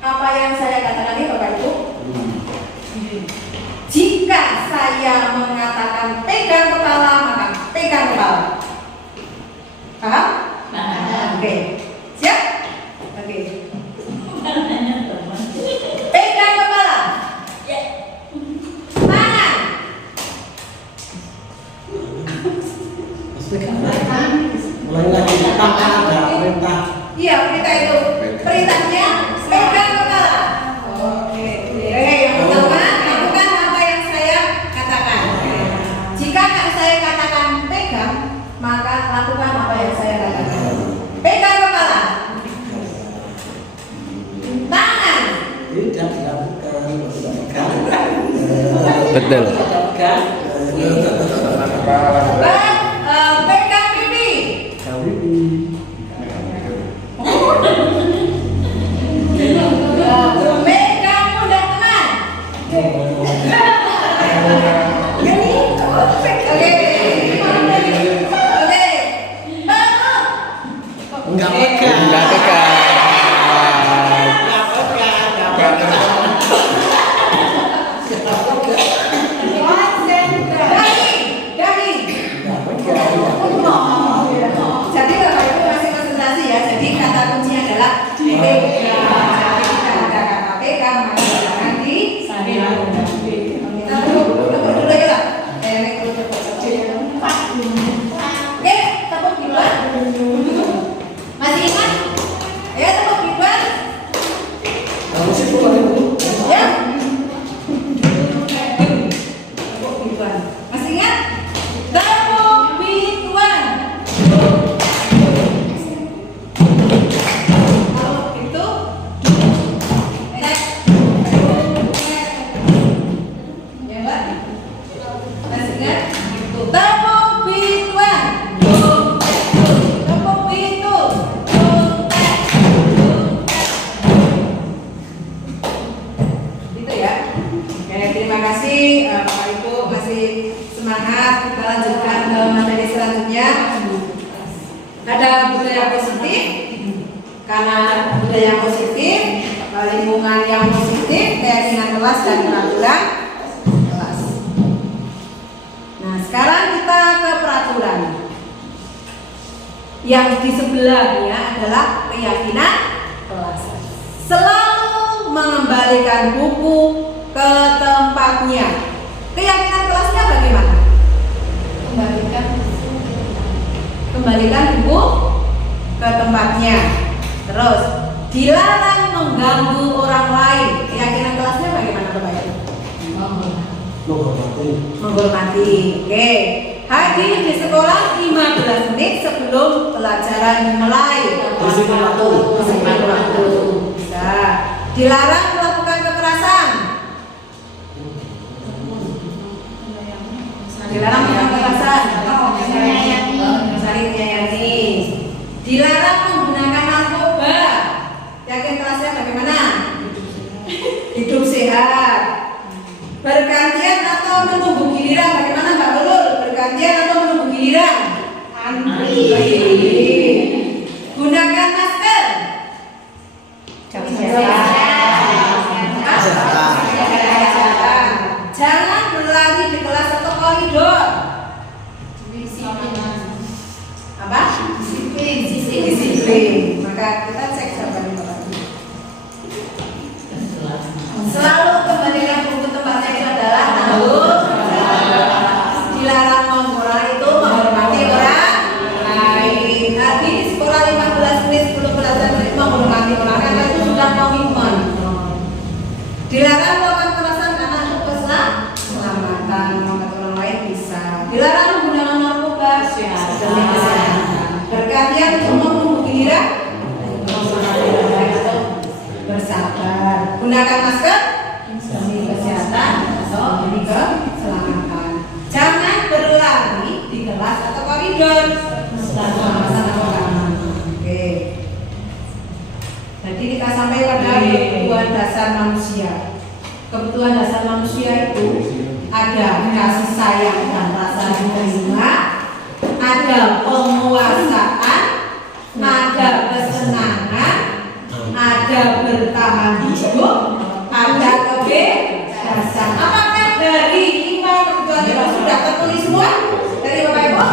apa yang saya katakan ini Bapak Ibu. Jika saya mengatakan pegang kepala, maka pegang kepala. Paham? Oke. Siap? Oke. Pegang kepala. Tangan. Mulai lagi tanpa ada perintah. Iya, perintah itu. Perintahnya pegang kepala. Oke. Yang pertama, lakukan apa yang saya katakan. Jika saya katakan pegang, maka lakukan apa yang saya katakan. Pegang kepala. Tangan. Tidak dilakukan. Betul. Pegang pipi. Pegang pundak teman. Oke. Enggak pegang. Enggak tekan. Enggak pegang. Konsentrasi. kata kuncinya adalah PPK. Jadi jika ada kata PK maka jangan disampaikan. Kita tepuk dulu ya lah. Oke, tepuk duluan. Masih ingat? Ya, tepuk duluan. Ya. Tepuk duluan. Masih ingat? Tepuk duluan. Kalau itu ya Mbak? Masih ingat? Tepuk duluan. Tepuk pintu. Gitu ya. Oke, terima kasih Bapak Ibu masih semangat. Kita lanjutkan ke materi selanjutnya. Ada budaya positif. Karena budaya positif, lingkungan yang positif, keyakinan kelas dan peraturan kelas. Nah, sekarang kita ke peraturan. Yang di sebelahnya adalah keyakinan kelas. Selalu mengembalikan buku ke tempatnya. Keyakinan kelasnya bagaimana? Kembalikan buku ke tempatnya. Terus dilarang mengganggu orang lain. Keyakinan kelasnya bagaimana Bapak Ibu? Menghormati. Oke. Hadir di sekolah 15 menit sebelum pelajaran dimulai. Disiplin waktu. Bisa. Dilarang melakukan kekerasan. Dilarang melakukan kekerasan. Saling menyayangi. Dilarang menggunakan narkoba. Yakin kelasnya bagaimana? Hidup sehat. Bergantian atau menunggu giliran? Bagaimana Mbak Lulul? Bergantian atau menunggu giliran? Antri. Gunakan masker. Jangan berlari di kelas atau koridor. Apa? Disiplin. Maka kita cek jawabannya Bapak. Selalu kembalikan buku tempatnya itu adalah dilarang mengurangi itu menghormati orang lain. Tadi di sekolah 15 menit sebelum pelajaran menghormati orang lain itu sudah komitmen. Dilarang melakukan kekerasan karena itu keselamatan menghormati orang lain bisa. Dilarang menggunakan narkoba demi kesehatan. Bergantian untuk menunggu giliran bersabar. Gunakan masker demi kesehatan atau demi keselamatan. Jangan berlari di kelas atau koridor. Oke. Jadi kita sampai pada kebutuhan dasar manusia. Kebutuhan dasar manusia itu ada kasih sayang dan rasa menerima, ada penguasaan, ada kesenangan, ada bertahan hidup, ada kebebasan. Apakah dari 5 kebutuhan itu sudah tertulis semua dari Bapak Ibu?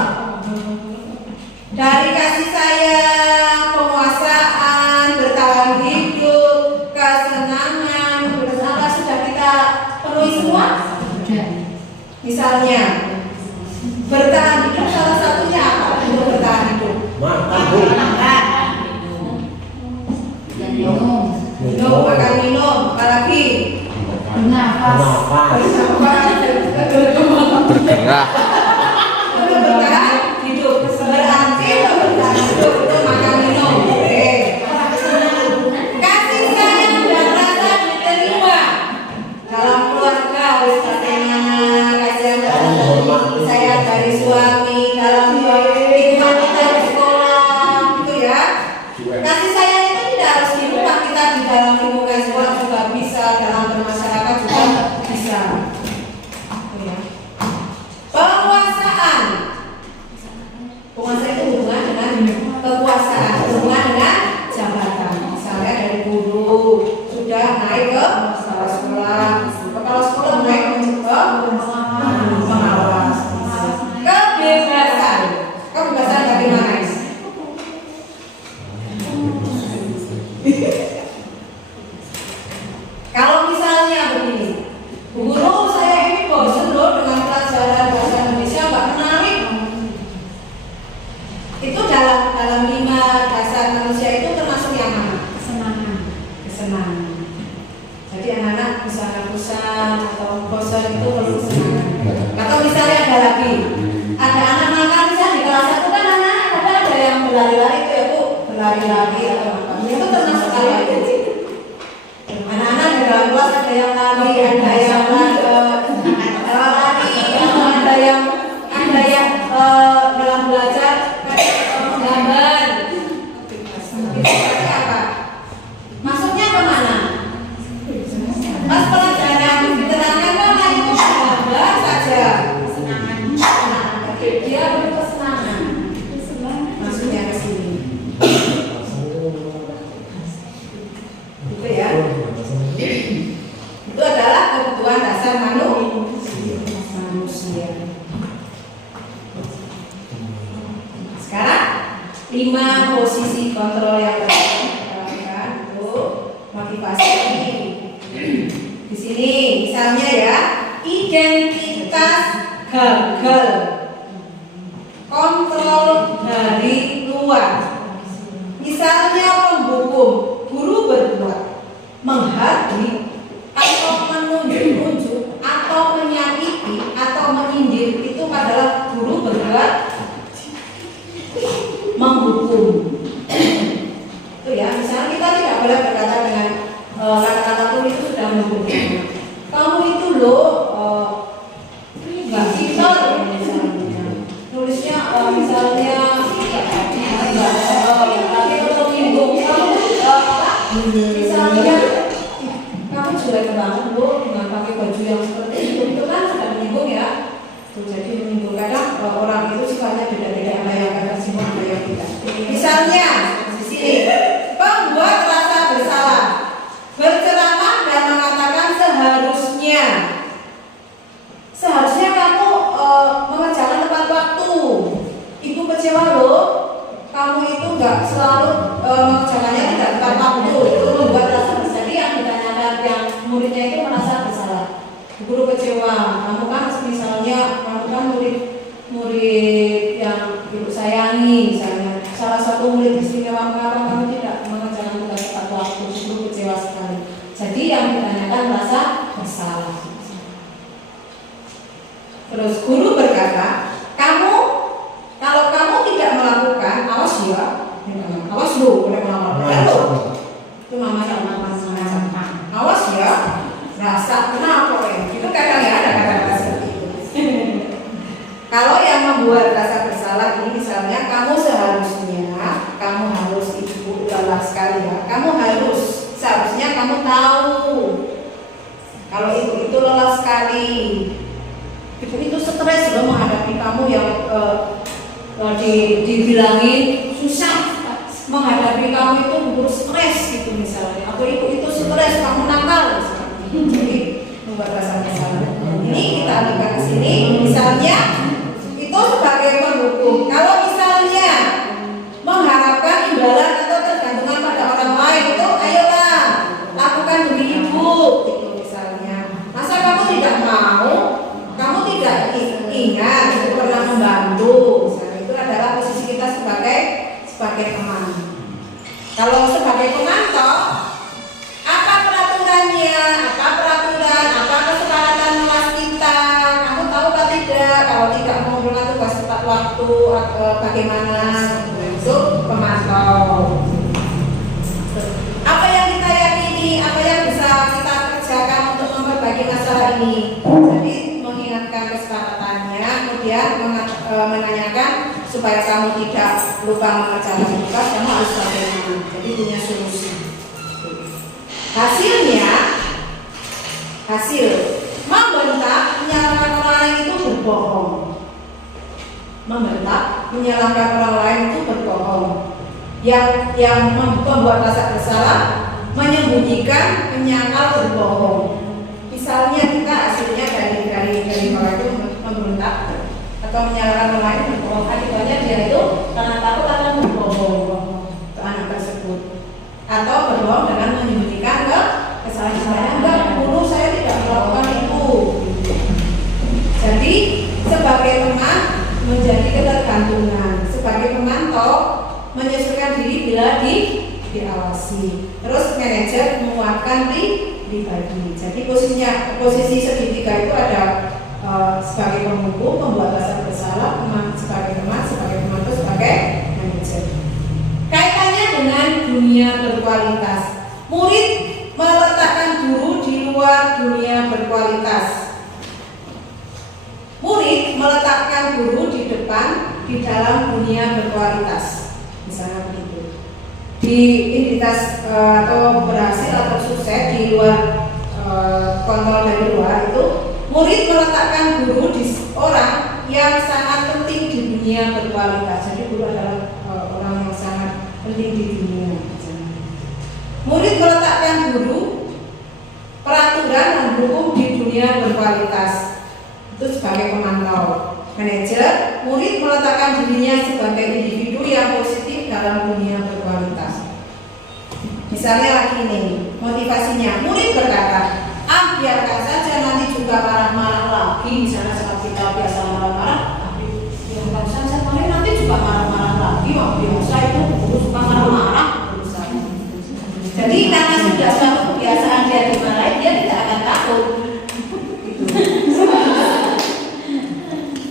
Dari kasih sayang, penguasaan, bertahan hidup, kesenangan, bersama sudah kita penuhi semua? Misalnya bertahan hidup salah satunya apa untuk bertahan hidup? Minum, makan minum, apalagi bergerak. Bertahan hidup berarti bertahan hidup itu makan minum. Kasih sayang dan rasa diterima dalam keluarga harus katanya kasih sayang dari suami dalam lingkungan kita di sekolah gitu ya. Kasih sayang itu tidak harus di rumah, kita di dalam lingkungan sekolah juga bisa, dalam bermasyarakat juga bisa. Penguasaan. Penguasaan itu hubungan dengan kekuasaan, hubungan dengan jabatan. Misalnya dari guru sudah naik ke kepala sekolah, kepala sekolah naik ke pengawas. Kebebasan. Kebebasan bagaimana? Kalau misalnya begini, Bu Guru, saya ini bosan loh dengan pelajaran bahasa Indonesia, nggak menarik. Itu dalam 5 dasar manusia itu termasuk yang mana? Kesenangan. Jadi anak-anak misalnya bosan atau bosan itu perlu kesenangan. Atau misalnya ada lagi, ada anak nakal misalnya di kelas 1 kan anak ada yang berlari-lari itu ya Bu, berlari-lari atau apa? Itu termasuk kalian itu. Anak-anak di dalam kelas ada yang lari, ada yang dalam belajar gambar. Apa? Masuknya kemana? Pas pelajaran diterangkan kan itu gambar saja. Dia berkesenangan. Masuknya ke sini. Gitu ya. Itu adalah kebutuhan dasar manusia. Sekarang 5 posisi kontrol yang terapkan untuk motivasi ini. Di sini misalnya ya, identitas gagal, kontrol dari luar. Misalnya penghukum, guru berbuat, menghakimi atau menunjuk-nunjuk atau menyakiti atau menyindir, itu adalah guru berbuat menghukum. Itu ya, misalnya kita tidak boleh berkata dengan kata-kata pun itu sudah menghukum. Kamu itu loh nggak pintar misalnya. Nulisnya misalnya tapi untuk menyinggung kamu misalnya kamu jelek banget loh dengan pakai baju yang seperti itu kan sudah menyinggung ya. Jadi menyinggung, kadang orang itu sifatnya beda-beda, ada yang kadang singgung, ada yang tidak. Misalnya di sini, pembuat rasa bersalah, berceramah dan mengatakan seharusnya kamu mengerjakan tepat waktu. Ibu kecewa loh, kamu itu nggak selalu mengerjakannya tidak tepat waktu. Itu membuat rasa bersalah. Jadi yang ditanyakan yang muridnya itu merasa bersalah. Guru kecewa, kamu kan misalnya kamu kan murid yang ibu sayangi misalnya, salah satu murid istimewa mengapa kamu tidak mengerjakan tugas tepat waktu, guru kecewa sekali. Jadi yang ditanyakan rasa bersalah. Terus guru berkata, kalau kamu tidak melakukan, awas ya, awas lu, udah melakukan itu namanya awas ya. Rasa kenapa ya? Itu kadang ya ada kata-kata seperti itu. Kalau yang membuat rasa bersalah ini misalnya kamu harus ibu lelah sekali ya. Seharusnya kamu tahu kalau ibu itu lelah sekali. Ibu itu stres loh menghadapi kamu yang dibilangin susah menghadapi kamu itu ibu stres gitu misalnya. Atau ibu itu stres kamu nakal misalnya. Jadi membuat rasa bersalah. Ini kita alihkan ke sini. Misalnya itu sebagai penghukum. Kalau misalnya mengharapkan imbalan atau tergantungan pada orang lain, itu ayolah lakukan demi ibu. Itu misalnya. Masa kamu tidak mau? Kamu tidak ingat itu pernah membantu. Misalnya itu adalah posisi kita sebagai teman. Kalau sebagai pengantor, apa peraturannya, apa kesepakatan kelas kita, kamu tahu atau tidak? Kalau tidak mengumpulkan tugas tepat waktu, bagaimana? Itu pemantau. Apa yang kita yakini, apa yang bisa kita kerjakan untuk memperbaiki masalah ini? Jadi mengingatkan kesepakatannya, kemudian menanyakan supaya kamu tidak lupa mengerjakan tugas, kamu harus bagaimana? Jadi punya solusi. Hasil membentak, menyalahkan orang lain itu berbohong. Yang membuat rasa bersalah, menyembunyikan, menyangkal, berbohong. Misalnya kita hasilnya dari orang itu membentak atau menyalahkan orang lain berbohong, akibatnya dia itu karena takut akan berbohong ke anak tersebut. atau berbohong dengan menyembunyikan kesalahan saya. Enggak, dulu saya tidak melakukan itu. Jadi sebagai teman menjadi ketergantungan, sebagai pemantau menyesuaikan diri bila diawasi. Terus manajer menguatkan pribadi. Jadi posisi segitiga itu ada sebagai penghukum, pembuat rasa bersalah, sebagai teman, sebagai pemantau, sebagai manajer. Kaitannya dengan dunia berkualitas. Murid meletakkan guru di luar dunia berkualitas. Murid meletakkan guru di depan di dalam dunia berkualitas. Misalnya begitu. Di identitas atau berhasil atau sukses di luar kontrol dari luar itu, murid meletakkan guru di orang yang sangat penting di dunia berkualitas. Jadi guru adalah orang yang sangat penting di dunia. Murid meletakkan guru, peraturan dan hukum di dunia berkualitas. Itu sebagai pemantau. Manajer, murid meletakkan dirinya sebagai individu yang positif dalam dunia berkualitas. Misalnya lagi ini, motivasinya, murid berkata, biarkan saja nanti juga marah-marah lagi. Misalnya saat kita biasa marah-marah, tapi biarkan saja nanti juga marah-marah lagi. Biasa itu guru suka marah-marah. Jadi karena sudah suatu kebiasaan dia dimarahin, dia tidak akan takut. Gitu.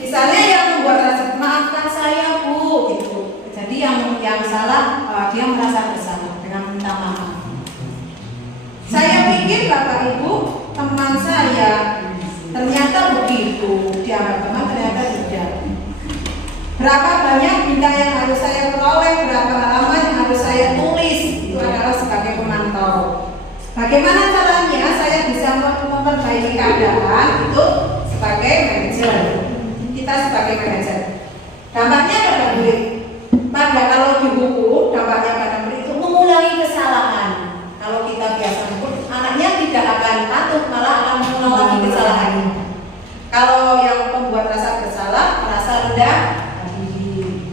Misalnya yang membuat rasa maafkan saya Bu, gitu. Jadi yang salah dia merasa bersalah dengan minta maaf. Saya pikir Bapak Ibu teman saya ternyata begitu, dianggap teman ternyata tidak. Berapa banyak bintang yang harus saya peroleh, berapa lama yang harus saya tulis, itu adalah sebagai pemantau. Bagaimana caranya saya bisa memperbaiki keadaan itu sebagai manajer. Kita sebagai manajer. Dampaknya pada murid. Kalau dihukum, dampaknya pada murid itu mengulangi kesalahan. Kalau kita biasa hukum, anaknya tidak akan patuh, malah akan mengulangi kesalahan. Kalau yang pembuat rasa bersalah, merasa rendah diri.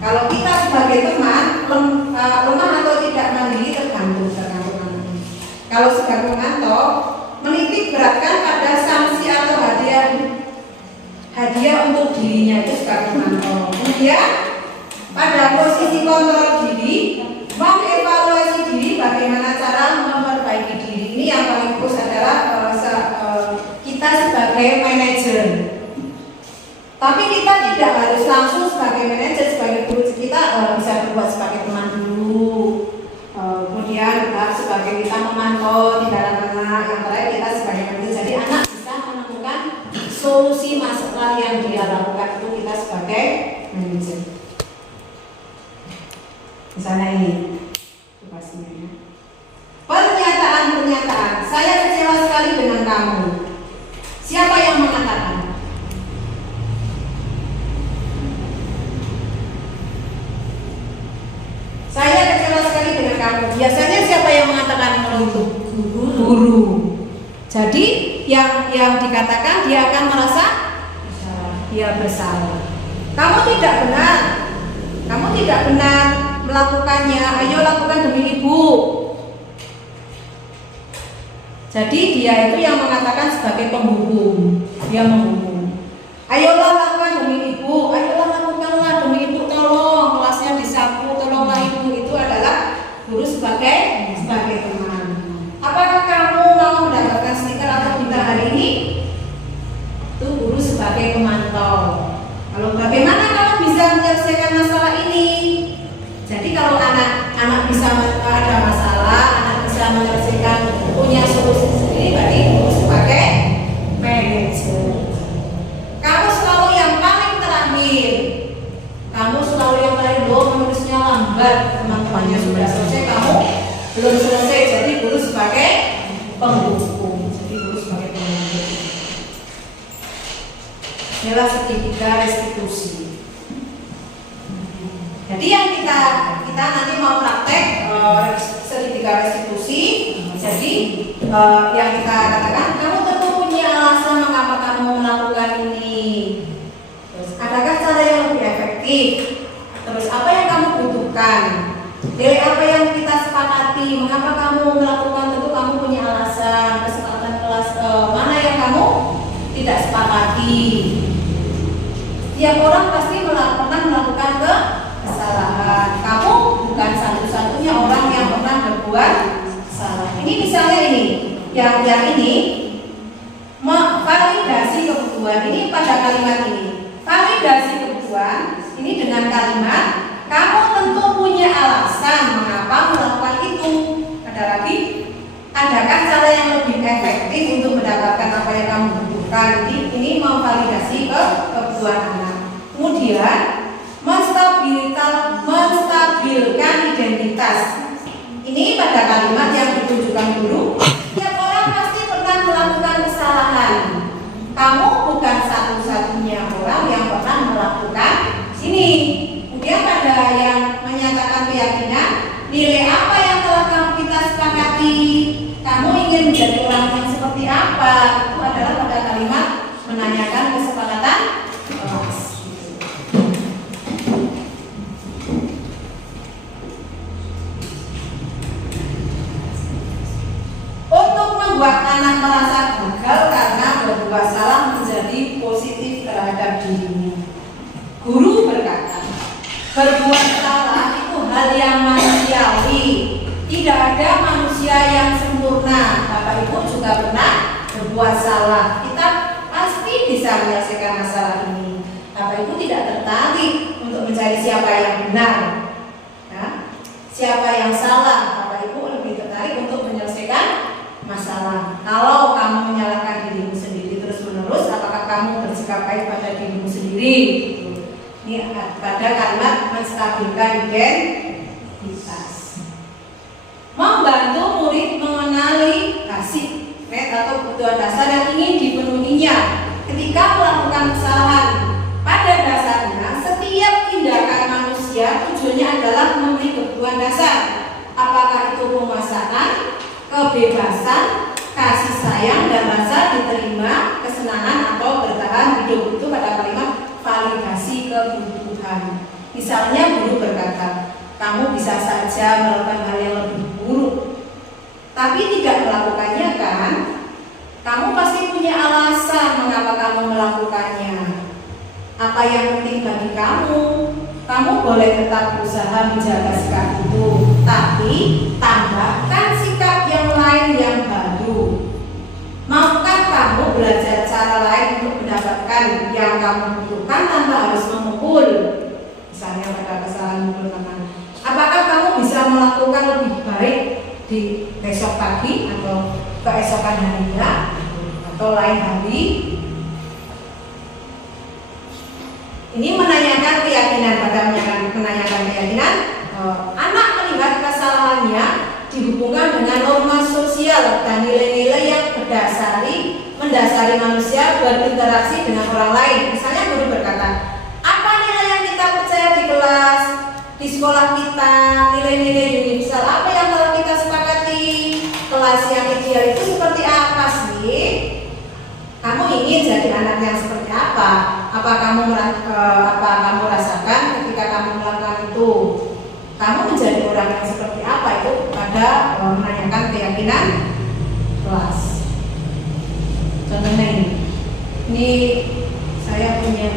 Kalau kita sebagai teman lemah atau tidak mandiri tergantung. Kalau sebagai pemantau, menitik beratkan pada sanksi atau hadiah untuk dirinya itu sebagai pemantau. Kemudian pada posisi kontrol diri, mengevaluasi diri bagaimana cara memperbaiki diri. Ini yang paling fokus adalah kita sebagai manajer. Tapi kita tidak harus langsung sebagai manajer, sebagai guru, kita bisa berbuat sebagai teman dulu. Kemudian sebagai kita memantau di dalam anak, yang terakhir kita sebagai manajer. Jadi anak bisa menemukan solusi masalah yang dia lakukan, itu kita sebagai manajer. Misalnya ini, pastinya ya. Pernyataan. Saya kecewa sekali dengan kamu. Siapa yang mengatakan? Saya kecewa sekali dengan kamu. Biasanya siapa yang mengatakan kalau itu? Guru. Jadi yang dikatakan dia akan merasa dia bersalah. Kamu tidak benar melakukannya. Ayo lakukan demi ibu. Jadi dia itu yang mengatakan sebagai penghukum. Dia menghukum. Ayolah lakukan demi ibu. Ayolah lakukanlah demi ibu. Tolong kelasnya disapu. Tolonglah ibu. Itu adalah guru sebagai teman. Apakah kamu mau mendapatkan stiker atau bintang hari ini? Itu guru sebagai pemantau. Kalau bagaimana kalau bisa menyelesaikan masalah ini? Jadi kalau anak bisa ada masalah, anak bisa menyelesaikan, punya solusi sendiri, berarti guru sebagai manajer. Kamu selalu yang paling terakhir. Kamu selalu yang paling dulu, menulisnya lambat. Teman-temannya sudah selesai, kamu belum selesai. Jadi guru sebagai penghukum. Jadi guru sebagai penghukum. Inilah segitiga restitusi. Jadi yang kita nanti mau praktek segitiga restitusi. Jadi yang kita katakan, kamu tentu punya alasan mengapa kamu melakukan ini. Terus adakah cara yang lebih efektif? Terus apa yang kamu butuhkan? Nilai apa yang kita sepakati Setiap orang pasti pernah melakukan kesalahan. Kamu bukan satu-satunya orang yang pernah berbuat salah. Ini misalnya ini, yang ini validasi kebutuhan ini pada kalimat ini. Validasi kebutuhan ini dengan kalimat kamu tentu punya alasan mengapa melakukan itu. Ada lagi? Adakah cara yang lebih efektif untuk mendapatkan apa yang kamu butuhkan? Ini memvalidasi kebutuhan anak. Kemudian menstabilkan identitas. Ini pada kalimat yang ditunjukkan guru. Setiap orang pasti pernah melakukan kesalahan. Kamu bukan satu-satunya orang yang pernah melakukan ini. Kemudian pada yang menyatakan keyakinan, nilai apa yang telah kita sepakati? Kamu ingin menjadi orang yang seperti apa? Itu adalah pada kalimat menanyakan kesepakatan kelas. Untuk membuat anak merasa gagal karena berbuat salah menjadi positif terhadap dirinya, guru berkata, berbuat salah itu hal yang manusiawi. Tidak ada manusia yang sempurna. Bapak Ibu juga pernah berbuat salah. Kita pasti bisa menyelesaikan masalah ini. Bapak Ibu tidak tertarik untuk mencari siapa yang benar, ya? Siapa yang salah. Bapak Ibu lebih tertarik untuk menyelesaikan masalah. Kalau kamu menyalahkan dirimu sendiri terus menerus, apakah kamu bersikap baik pada dirimu sendiri? Ini pada kalimat menstabilkan identitas. Membantu murid mengenali basic atau kebutuhan dasar yang ingin dipenuhinya ketika melakukan kesalahan. Pada dasarnya, setiap tindakan manusia tujuannya adalah memenuhi kebutuhan dasar. Apakah itu pemasangan, kebebasan, kasih sayang, dan rasa diterima, kesenangan, atau bertahan hidup. Itu pada kalimat validasi kebutuhan. Misalnya guru berkata, kamu bisa saja melakukan hal yang lebih buruk, tapi tidak melakukannya kan? Kamu pasti punya alasan mengapa kamu melakukannya. Apa yang penting bagi kamu? Kamu boleh tetap berusaha menjaga sikap itu, tapi tambahkan sikap yang lain yang baru. Maukah kamu belajar cara lain untuk mendapatkan yang kamu butuhkan tanpa harus memukul? Misalnya pada kesalahan memukul teman. Apakah kamu bisa melakukan lebih baik di besok pagi atau keesokan harinya atau lain hari? Ini menanyakan keyakinan. Pada menanyakan keyakinan, anak melihat kesalahannya dihubungkan dengan norma sosial dan nilai-nilai yang mendasari manusia berinteraksi dengan orang lain. Misalnya guru berkata, apa nilai yang kita percaya di kelas, di sekolah kita, nilai-nilai universal apa yang telah kita sepakati? Kelas yang ideal itu seperti apa sih? Kamu ingin jadi anak yang seperti apa? Apa kamu rasakan ketika kamu melakukan itu? Kamu menjadi orang yang seperti apa? Itu pada menanyakan keyakinan kelas. Contohnya ini saya punya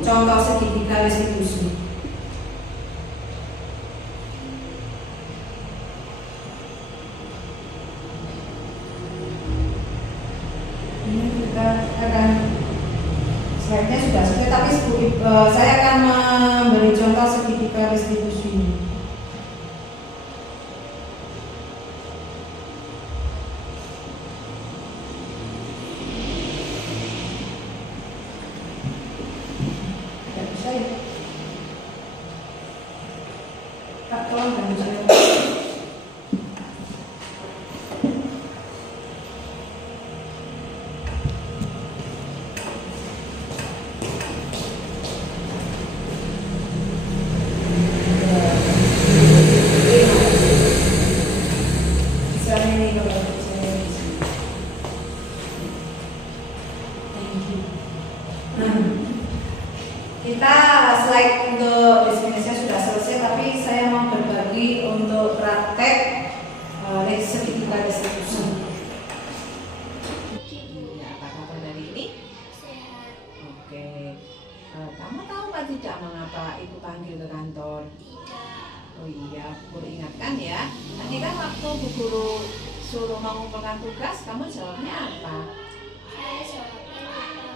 contoh segitiga restitusi. Ini kita akan slide-nya sudah selesai, tapi saya akan memberi contoh segitiga restitusi. waktu Bu Guru suruh mengumpulkan tugas, kamu jawabnya apa? Saya jawabnya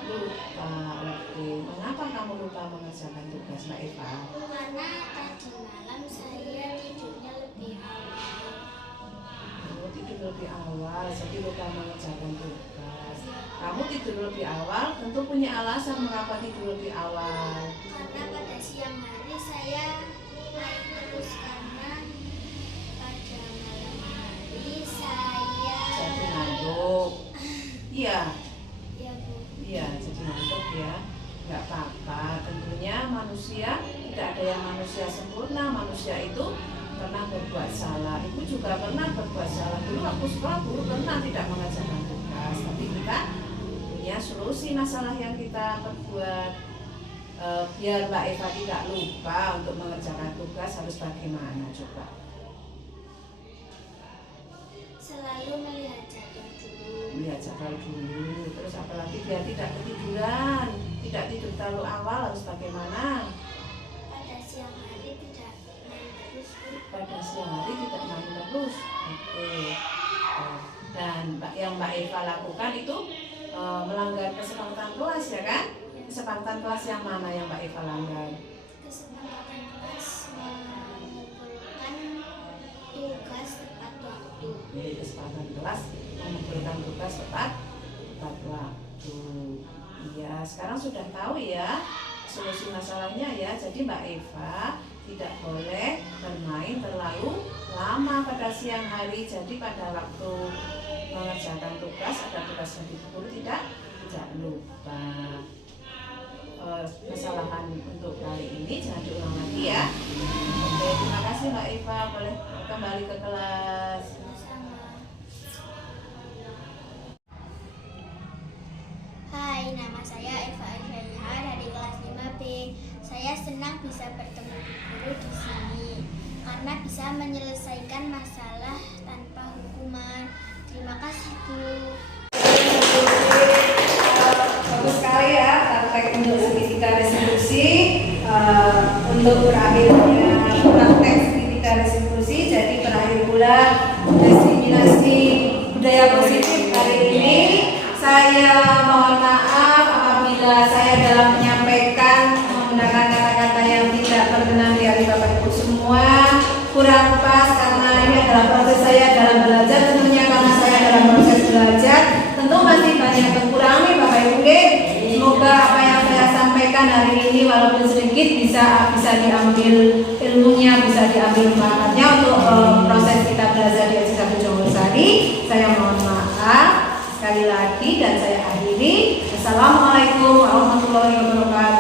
Lupa. Oke. Mengapa kamu lupa mengerjakan tugas, Mbak Eva? karena tadi malam saya tidurnya lebih awal. Kamu tidur lebih awal, jadi lupa mengerjakan tugas. Kamu tidur lebih awal, tentu punya alasan mengapa tidur lebih awal. Karena pada siang hari saya naik terus karena pada malam hari saya Jadi ngantuk. Iya, ya Bu. iya, jadi ngantuk ya. Nggak apa-apa. Tentunya manusia tidak ada yang manusia sempurna. Manusia itu pernah berbuat salah. Ibu juga pernah berbuat salah. Dulu waktu sekolah guru pernah tidak mengerjakan tugas. Tapi kita punya solusi masalah yang kita perbuat. Biar Mbak Eva tidak lupa untuk mengerjakan tugas harus bagaimana coba? Selalu melihat jadwal dulu. Lihat jadwal dulu, terus apalagi biar tidak ketiduran, tidak tidur terlalu awal harus bagaimana? Pada siang hari tidak main terus Bu. Pada siang hari tidak main terus. Oke. Dan yang Mbak Eva lakukan itu melanggar kesepakatan kelas ya kan? Kesepakatan kelas yang mana yang Mbak Eva langgar? Kesepakatan kelas mengumpulkan tugas tepat waktu. Kesepakatan kelas mengumpulkan tugas tepat waktu. Iya, sekarang sudah tahu ya solusi masalahnya ya. Jadi Mbak Eva tidak boleh bermain terlalu lama pada siang hari. Jadi pada waktu mengerjakan tugas ada tugas yang guru tidak lupa. Kesalahan untuk kali ini jangan diulang lagi ya. Oke, terima kasih Mbak Eva, boleh kembali ke kelas. Sama. Hai, nama saya Eva Aisyah dari kelas 5B. Saya senang bisa bertemu guru di sini karena bisa menyelesaikan masalah tanpa hukuman. Terima kasih Bu. Bagus sekali ya praktek untuk segitiga restitusi. Untuk berakhirnya praktek segitiga restitusi, jadi berakhir pula diseminasi budaya positif hari ini. Saya mohon maaf apabila saya dalam menyampaikan menggunakan kata-kata yang tidak berkenan di hati Bapak Ibu semua kurang pas, karena ini adalah proses saya dalam belajar. Tentunya karena saya dalam proses belajar tentu masih banyak kekurangan Bapak Ibu. Semoga apa yang saya sampaikan hari ini walaupun sedikit bisa diambil ilmunya, bisa diambil manfaatnya untuk proses kita belajar di S1 Jongosari. Saya mohon maaf sekali lagi dan saya akhiri. Assalamualaikum warahmatullahi wabarakatuh.